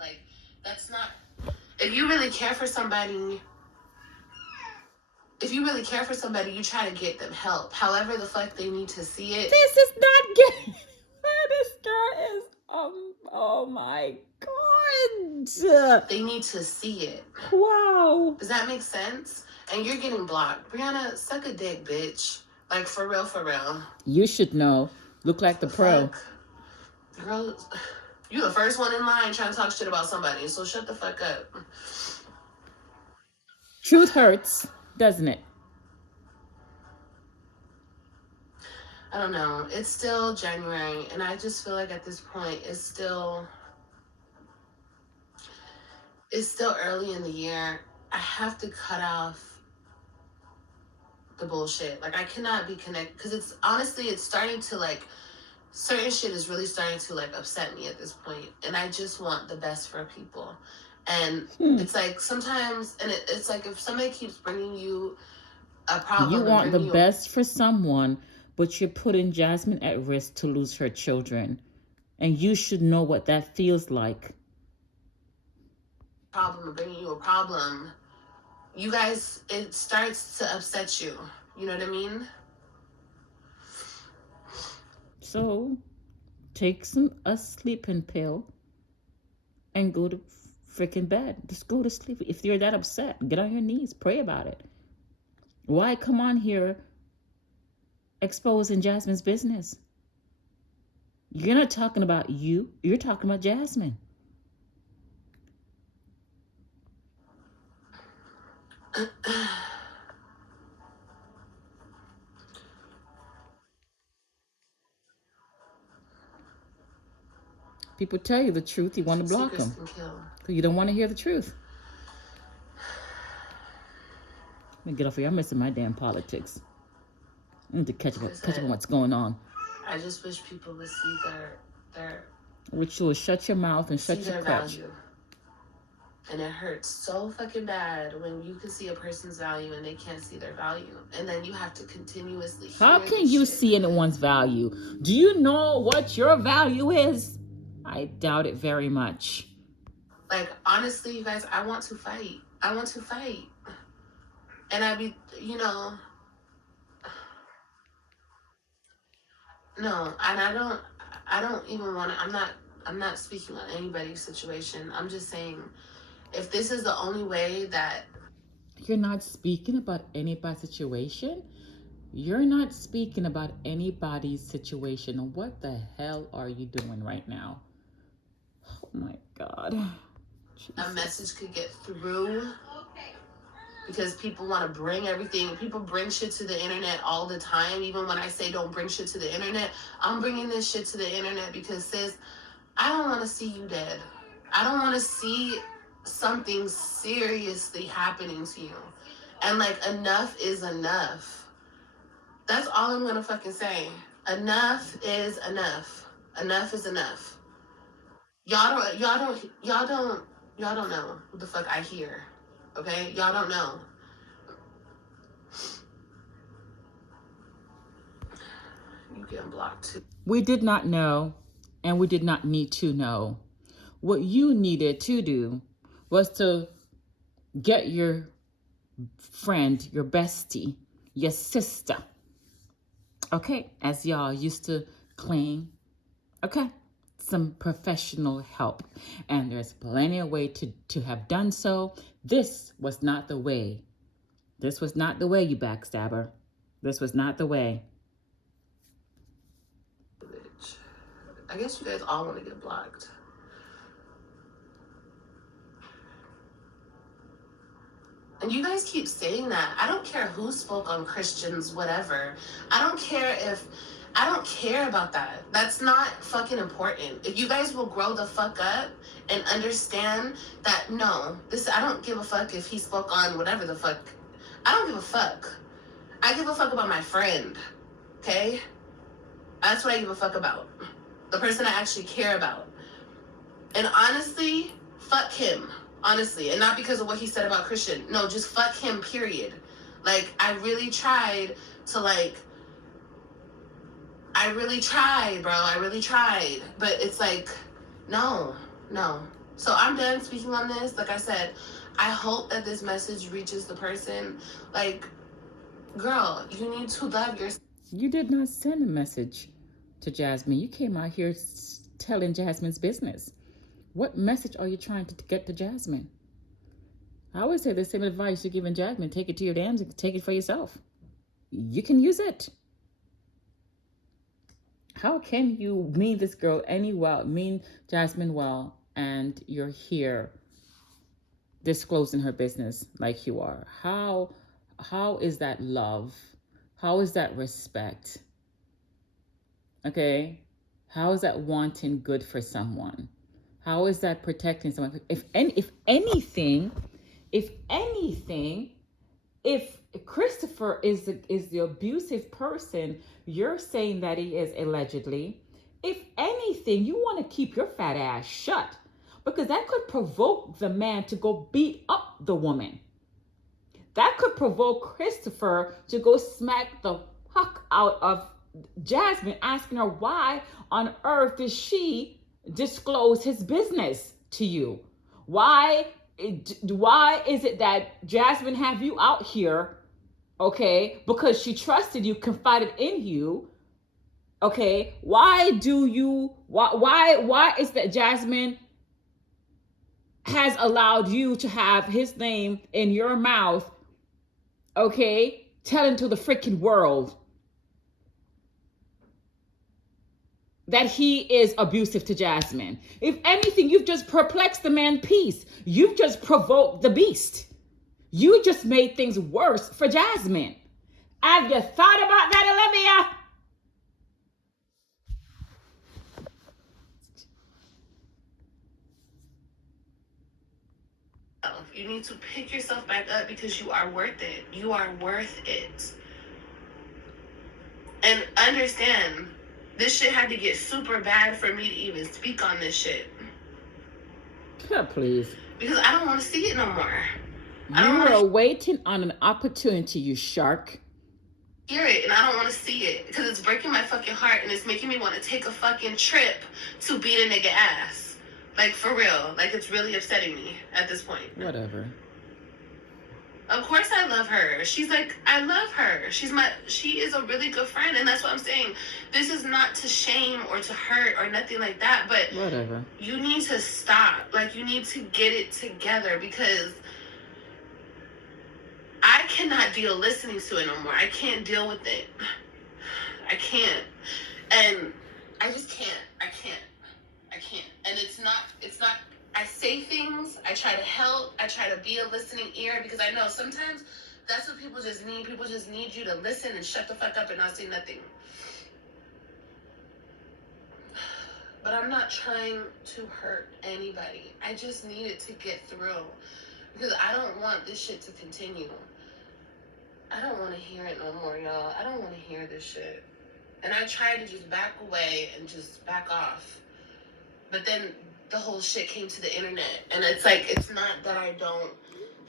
Like, that's not... If you really care for somebody, you try to get them help. However the fuck they need to see it. This is not good. This girl is, oh my God. They need to see it. Wow. Does that make sense? And you're getting blocked. Brianna, suck a dick, bitch. Like, for real, for real. You should know. Look like the pro. Fuck? Girl, you the first one in line trying to talk shit about somebody, so shut the fuck up. Truth hurts, doesn't it? I don't know. It's still January, and I just feel like at this point, it's still early in the year. I have to cut off the bullshit. Like, I cannot be connected, because it's starting to, like, certain shit is really starting to, like, upset me at this point, and I just want the best for people. And it's like sometimes, and it's like if somebody keeps bringing you a problem, you want the best for someone, but you're putting Jasmine at risk to lose her children, and you should know what that feels like. Bringing you a problem, you guys, it starts to upset you. You know what I mean? So, take a sleeping pill and go to freaking bed. Just go to sleep. If you're that upset, get on your knees, pray about it. Why come on here exposing Jasmine's business? You're not talking about you. You're talking about Jasmine. People tell you the truth, you want to block them. Because you don't want to hear the truth. Let me get off here. I'm missing my damn politics. I need to catch up on what's going on. I just wish people would see their Which will shut your mouth and shut your crotch. Value. And it hurts so fucking bad when you can see a person's value and they can't see their value. And then you have to continuously How can you see anyone's value? Do you know what your value is? I doubt it very much. Like, honestly, you guys, I want to fight. I want to fight. And I be, you know, no, and I don't even want to, I'm not speaking on anybody's situation. I'm just saying, if this is the only way that... You're not speaking about anybody's situation? You're not speaking about anybody's situation. What the hell are you doing right now? Oh my God. Jesus. A message could get through, because people want to bring everything. People bring shit to the internet all the time. Even when I say don't bring shit to the internet, I'm bringing this shit to the internet because, sis, I don't want to see you dead. I don't want to see something seriously happening to you. And like, enough is enough. That's all I'm going to fucking say. Enough is enough. Enough is enough. Y'all don't know what the fuck I hear. Okay? Y'all don't know. You getting blocked too. We did not know, and we did not need to know. What you needed to do was to get your friend, your bestie, your sister, okay, as y'all used to claim, okay, some professional help. And there's plenty of way to have done so. This was not the way. This was not the way, you backstabber. This was not the way. I guess you guys all want to get blocked. And you guys keep saying that. I don't care who spoke on Christians, whatever. I don't care about that. That's not fucking important. If you guys will grow the fuck up and understand that, no, I don't give a fuck if he spoke on whatever the fuck. I don't give a fuck. I give a fuck about my friend. Okay? That's what I give a fuck about. The person I actually care about. And honestly, fuck him. Honestly. And not because of what he said about Christian. No, just fuck him, period. Like, I really tried to, like... I really tried, bro. I really tried. But it's like, no. So I'm done speaking on this. Like I said, I hope that this message reaches the person. Like, girl, you need to love yourself. You did not send a message to Jasmine. You came out here telling Jasmine's business. What message are you trying to get to Jasmine? I always say the same advice you're giving Jasmine. Take it to your dams and take it for yourself. You can use it. How can you mean this girl mean Jasmine well, and you're here disclosing her business like you are? How is that love? How is that respect? Okay? How is that wanting good for someone? How is that protecting someone? If anything, if Christopher is the abusive person, you're saying that he is allegedly. If anything, you want to keep your fat ass shut, because that could provoke the man to go beat up the woman. That could provoke Christopher to go smack the fuck out of Jasmine, asking her why on earth did she disclose his business to you? Why is it that Jasmine have you out here, okay, because she trusted you, confided in you, okay? Why is that Jasmine has allowed you to have his name in your mouth, okay, telling to the freaking world that he is abusive to Jasmine? If anything, you've just perplexed the man peace. You've just provoked the beast. You just made things worse for Jasmine. Have you thought about that, Olivia? You need to pick yourself back up because you are worth it. You are worth it. And understand, this shit had to get super bad for me to even speak on this shit. Yeah, please. Because I don't want to see it no more. You were waiting on an opportunity, you shark. Hear it, and I don't want to see it because it's breaking my fucking heart and it's making me want to take a fucking trip to beat a nigga ass. Like, for real. Like, it's really upsetting me at this point. Whatever. Of course I love her. She's like, I love her. She is a really good friend, and that's what I'm saying. This is not to shame or to hurt or nothing like that, but whatever. You need to stop. Like, you need to get it together because I cannot deal listening to it no more. I can't deal with it. I can't. And I just can't. I can't. And it's not, I say things, I try to help, I try to be a listening ear because I know sometimes that's what people just need. People just need you to listen and shut the fuck up and not say nothing. But I'm not trying to hurt anybody. I just need it to get through because I don't want this shit to continue. I don't want to hear it no more, y'all. I don't want to hear this shit. And I tried to just back away and just back off. But then the whole shit came to the internet. And it's like, it's not that I don't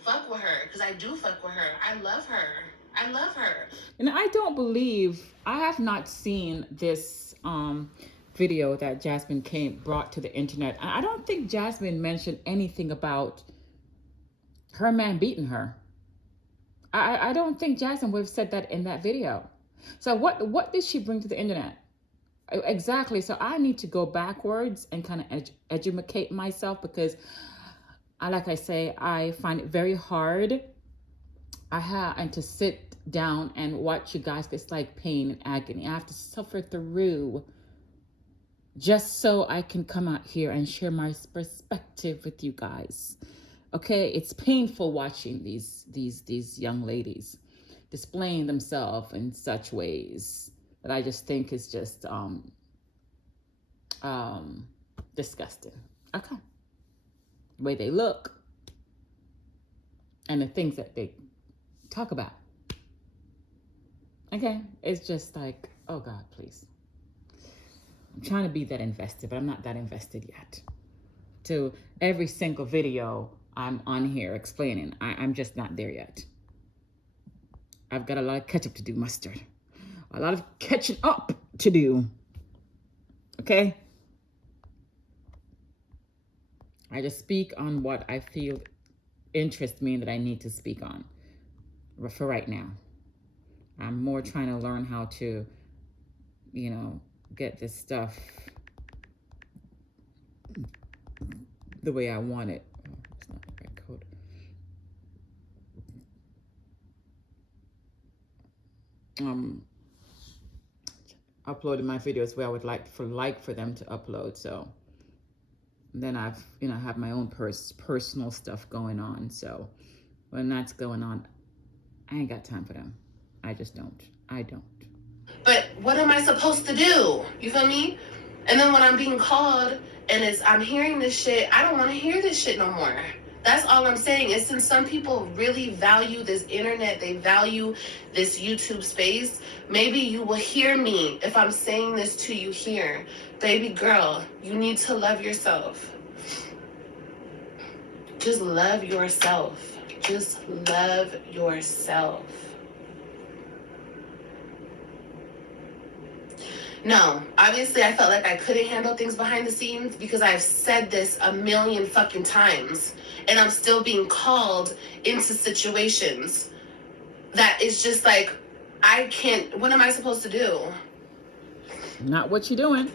fuck with her. Because I do fuck with her. I love her. And I don't believe, I have not seen this video that Jasmine brought to the internet. I don't think Jasmine mentioned anything about her man beating her. I don't think Jasmine would have said that in that video. So what did she bring to the internet? Exactly. So I need to go backwards and kind of educate myself because, like I say, I find it very hard. And to sit down and watch you guys, it's like pain and agony. I have to suffer through just so I can come out here and share my perspective with you guys. Okay, it's painful watching these young ladies displaying themselves in such ways that I just think is just disgusting. Okay. The way they look and the things that they talk about. Okay, it's just like, oh God, please. I'm trying to be that invested, but I'm not that invested yet. To every single video I'm on here explaining, I'm just not there yet. I've got a lot of catch up to do, mustard. A lot of catching up to do. Okay? I just speak on what I feel interests me and that I need to speak on for right now. I'm more trying to learn how to, get this stuff the way I want it. Oh, it's not the right code. Uploading my videos where I would like for them to upload. So then I've have my own personal stuff going on. So when that's going on, I ain't got time for them. I just don't. I don't. But what am I supposed to do? You feel me? And then when I'm being called and I'm hearing this shit, I don't want to hear this shit no more. That's all I'm saying is since some people really value this internet, they value this YouTube space, maybe you will hear me if I'm saying this to you here. Baby girl, you need to love yourself. Just love yourself. Just love yourself. No, obviously I felt like I couldn't handle things behind the scenes because I've said this a million fucking times and I'm still being called into situations that is just like, I can't, what am I supposed to do? Not what you're doing.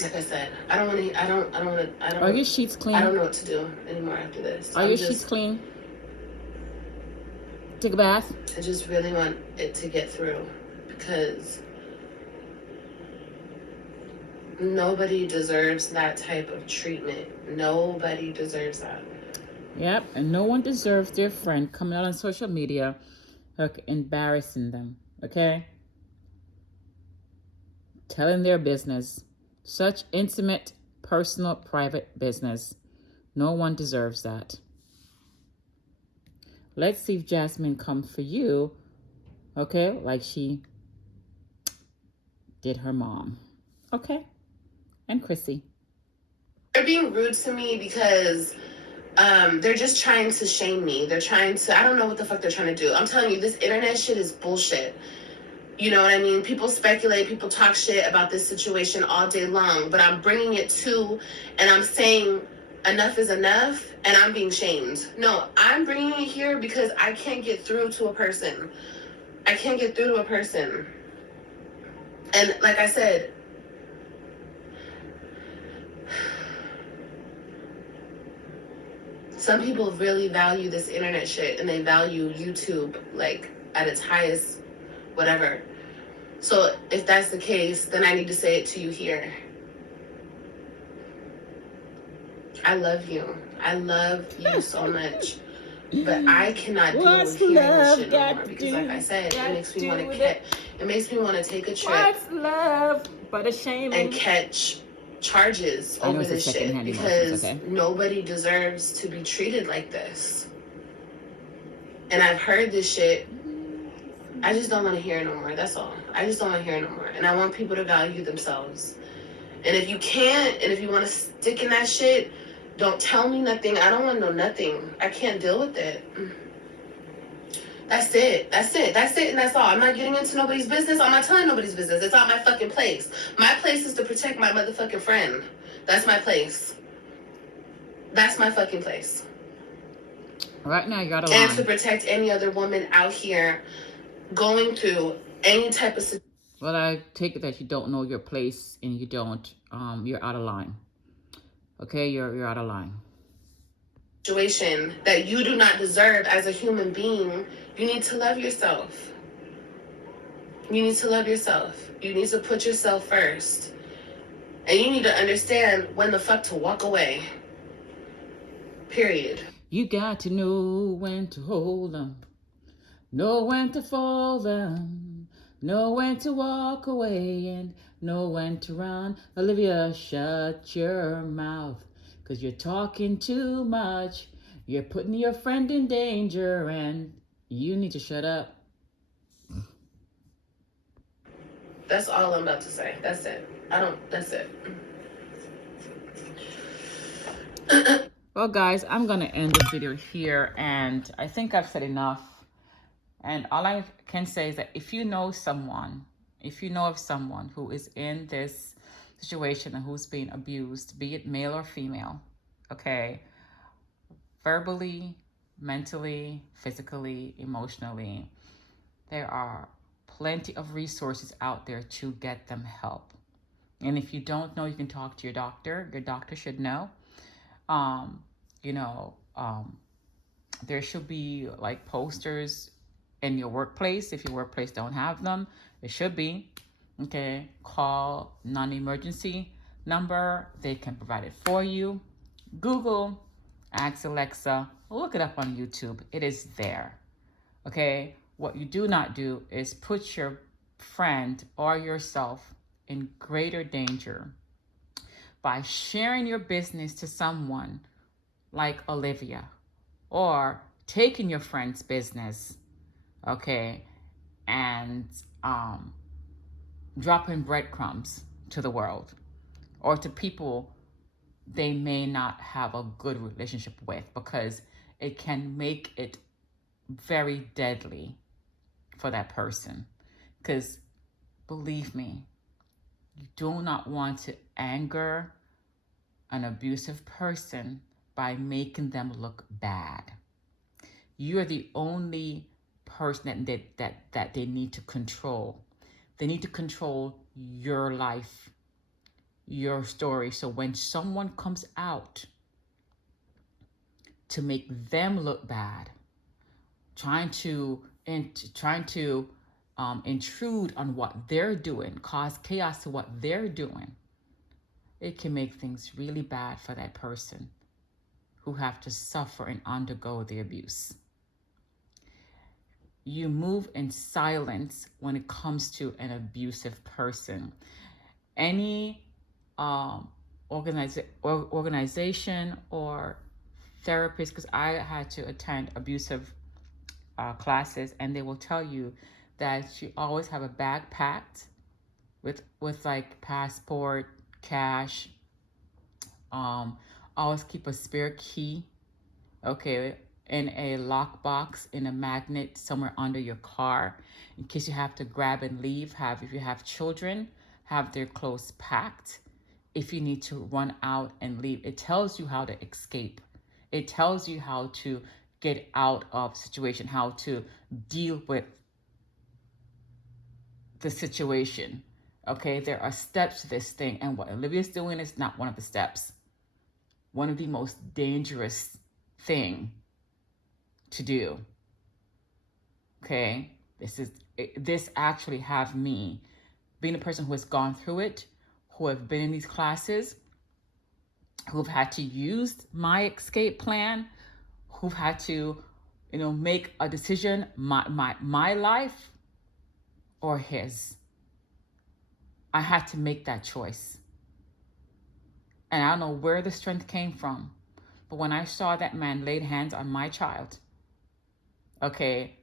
Like I said, I don't want to. Are your sheets clean? I don't know what to do anymore after this. Are your sheets clean? Take a bath? I just really want it to get through because nobody deserves that type of treatment. Nobody deserves that. Yep, and no one deserves their friend coming out on social media embarrassing them, okay? telling their business. Such intimate, personal, private business. No one deserves that. Let's see if Jasmine comes for you, okay, like she did her mom. Okay, and Chrissy. They're being rude to me because they're just trying to shame me. They're trying to, I don't know what the fuck they're trying to do. I'm telling you, this internet shit is bullshit. You know what I mean? People speculate, people talk shit about this situation all day long, but I'm bringing it to, and I'm saying enough is enough, and I'm being shamed. No, I'm bringing it here because I can't get through to a person. I can't get through to a person. And like I said, some people really value this internet shit, and they value YouTube, like, at its highest, whatever. So if that's the case, then I need to say it to you here. I love you. I love you so much. But I cannot deal with hearing this shit no more. Because like I said, it makes me want to it makes me want to take a trip. What's love but a shame? And catch charges over this shit. Because nobody deserves to be treated like this. And I've heard this shit. I just don't want to hear it no more. That's all. I just don't want to hear it no more. And I want people to value themselves. And if you can't, and if you want to stick in that shit, don't tell me nothing. I don't want to know nothing. I can't deal with it. That's it. That's it. That's it. And that's all. I'm not getting into nobody's business. I'm not telling nobody's business. It's not my fucking place. My place is to protect my motherfucking friend. That's my place. That's my fucking place. Right now, you're out of line. And to protect any other woman out here going through any type of situation. Well, I take it that you don't know your place and you don't, you're out of line. Okay, you're out of line. Situation that you do not deserve as a human being. You need to love yourself. You need to love yourself. You need to put yourself first. And you need to understand when the fuck to walk away. Period. You got to know when to hold them. Know when to fold them, know when to walk away, and know when to run. Olivia, shut your mouth, 'cause you're talking too much. You're putting your friend in danger, and you need to shut up. That's all I'm about to say. That's it. That's it. Well, guys, I'm going to end this video here, and I think I've said enough. And all I can say is that if you know of someone who is in this situation and who's being abused, be it male or female, okay, verbally, mentally, physically, emotionally, there are plenty of resources out there to get them help. And if you don't know, you can talk to your doctor. Your doctor should know. There should be like posters in your workplace. If your workplace don't have them, it should be. Okay, call non-emergency number. They can provide it for you. Google, ask Alexa, look it up on YouTube. It is there. Okay, what you do not do is put your friend or yourself in greater danger by sharing your business to someone like Olivia, or taking your friend's business, okay, and dropping breadcrumbs to the world or to people they may not have a good relationship with, because it can make it very deadly for that person. Because believe me, you do not want to anger an abusive person by making them look bad. You're the only person that they need to control. They need to control your life, your story. So when someone comes out to make them look bad, trying to intrude on what they're doing, cause chaos to what they're doing, it can make things really bad for that person who have to suffer and undergo the abuse. You move in silence when it comes to an abusive person. any organization or therapist, because I had to attend abusive classes, and they will tell you that you always have a bag packed with like passport, cash. Always keep a spare key, okay, in a lockbox, in a magnet somewhere under your car, in case you have to grab and leave. If you have children, have their clothes packed. If you need to run out and leave, it tells you how to escape. It tells you how to get out of situation, how to deal with the situation. Okay, there are steps to this thing, and what Olivia's doing is not one of the steps. One of the most dangerous thing to do. Okay, this actually have me, being a person who has gone through it, who have been in these classes, who've had to use my escape plan, who've had to, make a decision, my life or his. I had to make that choice. And I don't know where the strength came from, but when I saw that man laid hands on my child, okay,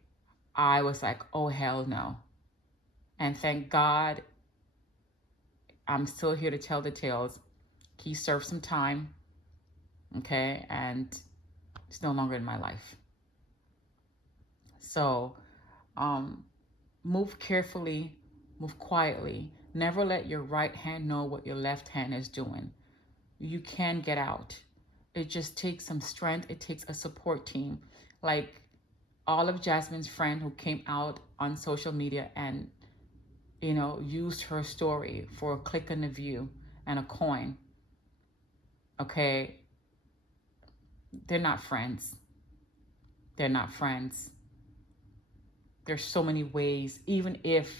I was like, oh, hell no. And thank God I'm still here to tell the tales. He served some time, okay, and it's no longer in my life. So move carefully, move quietly. Never let your right hand know what your left hand is doing. You can get out. It just takes some strength. It takes a support team. Like all of Jasmine's friend who came out on social media and, used her story for a click and a view and a coin. Okay. They're not friends. They're not friends. There's so many ways, even if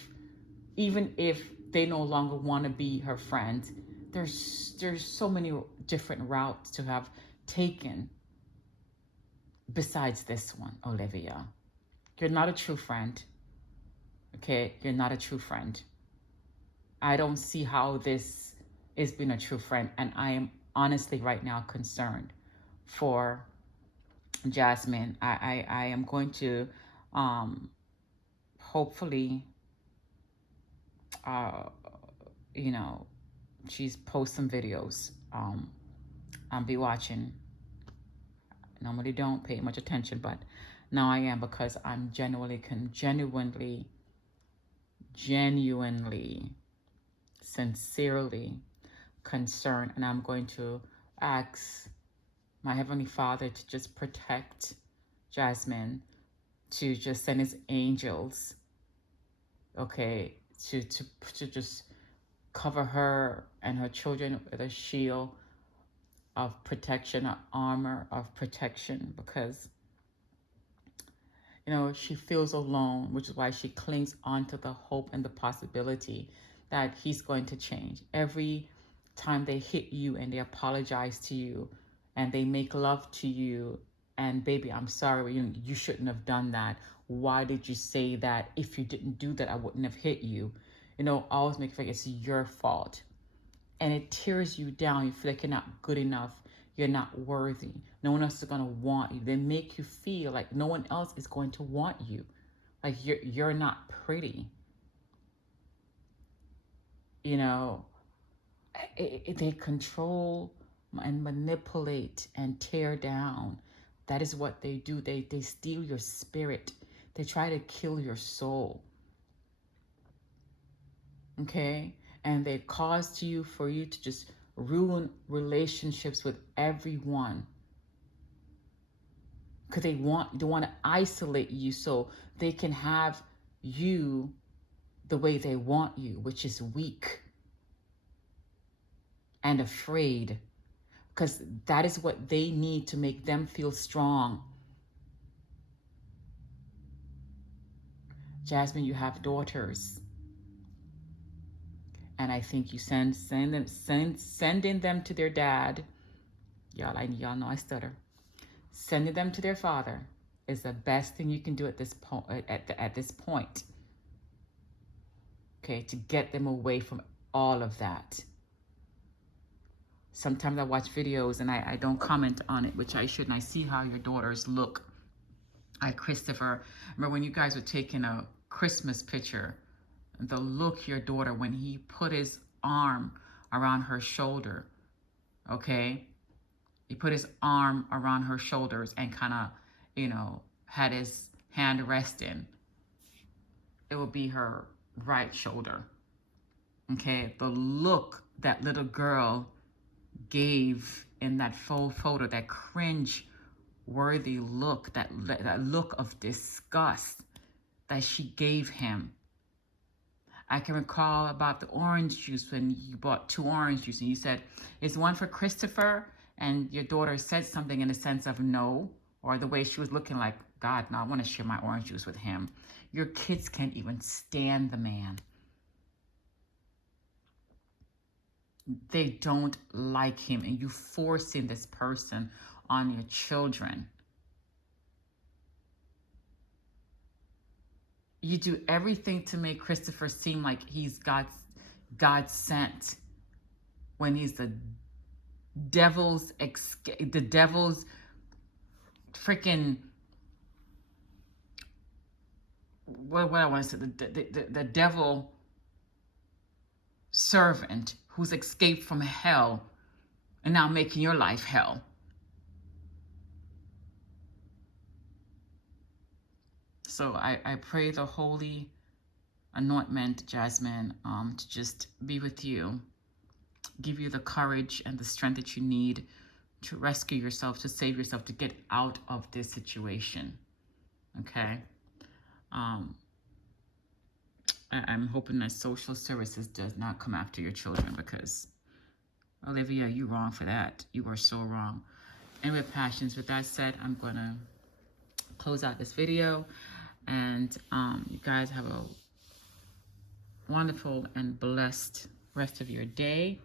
they no longer want to be her friend, there's so many different routes to have taken besides this one, Olivia. You're not a true friend. Okay, you're not a true friend. I don't see how this is being a true friend, and I am honestly right now concerned for Jasmine. I am going to hopefully she's post some videos. I'll be watching. Normally don't pay much attention, but now I am, because I'm genuinely, sincerely concerned, and I'm going to ask my Heavenly Father to just protect Jasmine, to just send his angels, okay, to just cover her and her children with a shield of protection, an armor of protection, because she feels alone, which is why she clings onto the hope and the possibility that he's going to change. Every time they hit you and they apologize to you and they make love to you, and baby, I'm sorry, you shouldn't have done that. Why did you say that? If you didn't do that, I wouldn't have hit you. Always make it like it's your fault. And it tears you down. You feel like you're not good enough. You're not worthy. No one else is going to want you. They make you feel like no one else is going to want you. Like you're not pretty. They control and manipulate and tear down. That is what they do. They steal your spirit. They try to kill your soul. Okay? And they cause for you to just ruin relationships with everyone. Because they want to isolate you so they can have you the way they want you, which is weak and afraid. Because that is what they need to make them feel strong. Jasmine, you have daughters. And I think you sending them to their dad. Y'all know I stutter. Sending them to their father is the best thing you can do at this point. At this point, okay, to get them away from all of that. Sometimes I watch videos and I don't comment on it, which I should, and I see how your daughters look. Christopher, remember when you guys were taking a Christmas picture, the look your daughter, when he put his arm around her shoulder, okay? He put his arm around her shoulders and kind of, you know, had his hand resting. It would be her right shoulder, okay? The look that little girl gave in that full photo, that cringe-worthy look, that look of disgust that she gave him. I can recall about the orange juice when you bought 2 orange juice and you said, is one for Christopher? And your daughter said something in the sense of no, or the way she was looking like, God, no, I want to share my orange juice with him. Your kids can't even stand the man. They don't like him, and you forcing this person on your children. You do everything to make Christopher seem like he's God sent, when he's the devil's freaking, what I want to say, the devil servant who's escaped from hell and now making your life hell. So I pray the holy anointment, Jasmine, to just be with you, give you the courage and the strength that you need to rescue yourself, to save yourself, to get out of this situation. Okay? I'm hoping that social services does not come after your children, because Olivia, you're wrong for that. You are so wrong. Anyway, passions, with that said, I'm going to close out this video. And you guys have a wonderful and blessed rest of your day.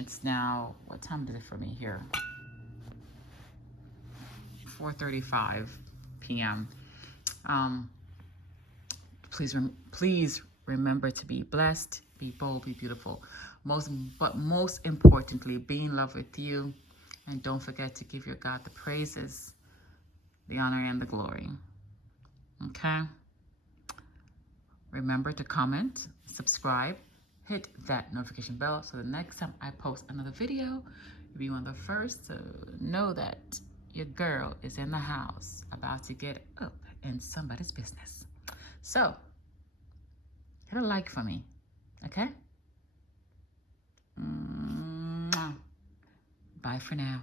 It's now, what time is it for me here? 4:35 p.m. Please remember to be blessed, be bold, be beautiful. But most importantly, be in love with you. And don't forget to give your God the praises, the honor, and the glory. Okay? Remember to comment, subscribe, hit that notification bell so the next time I post another video, you'll be one of the first to know that your girl is in the house about to get up in somebody's business. So, hit a like for me, okay? Bye for now.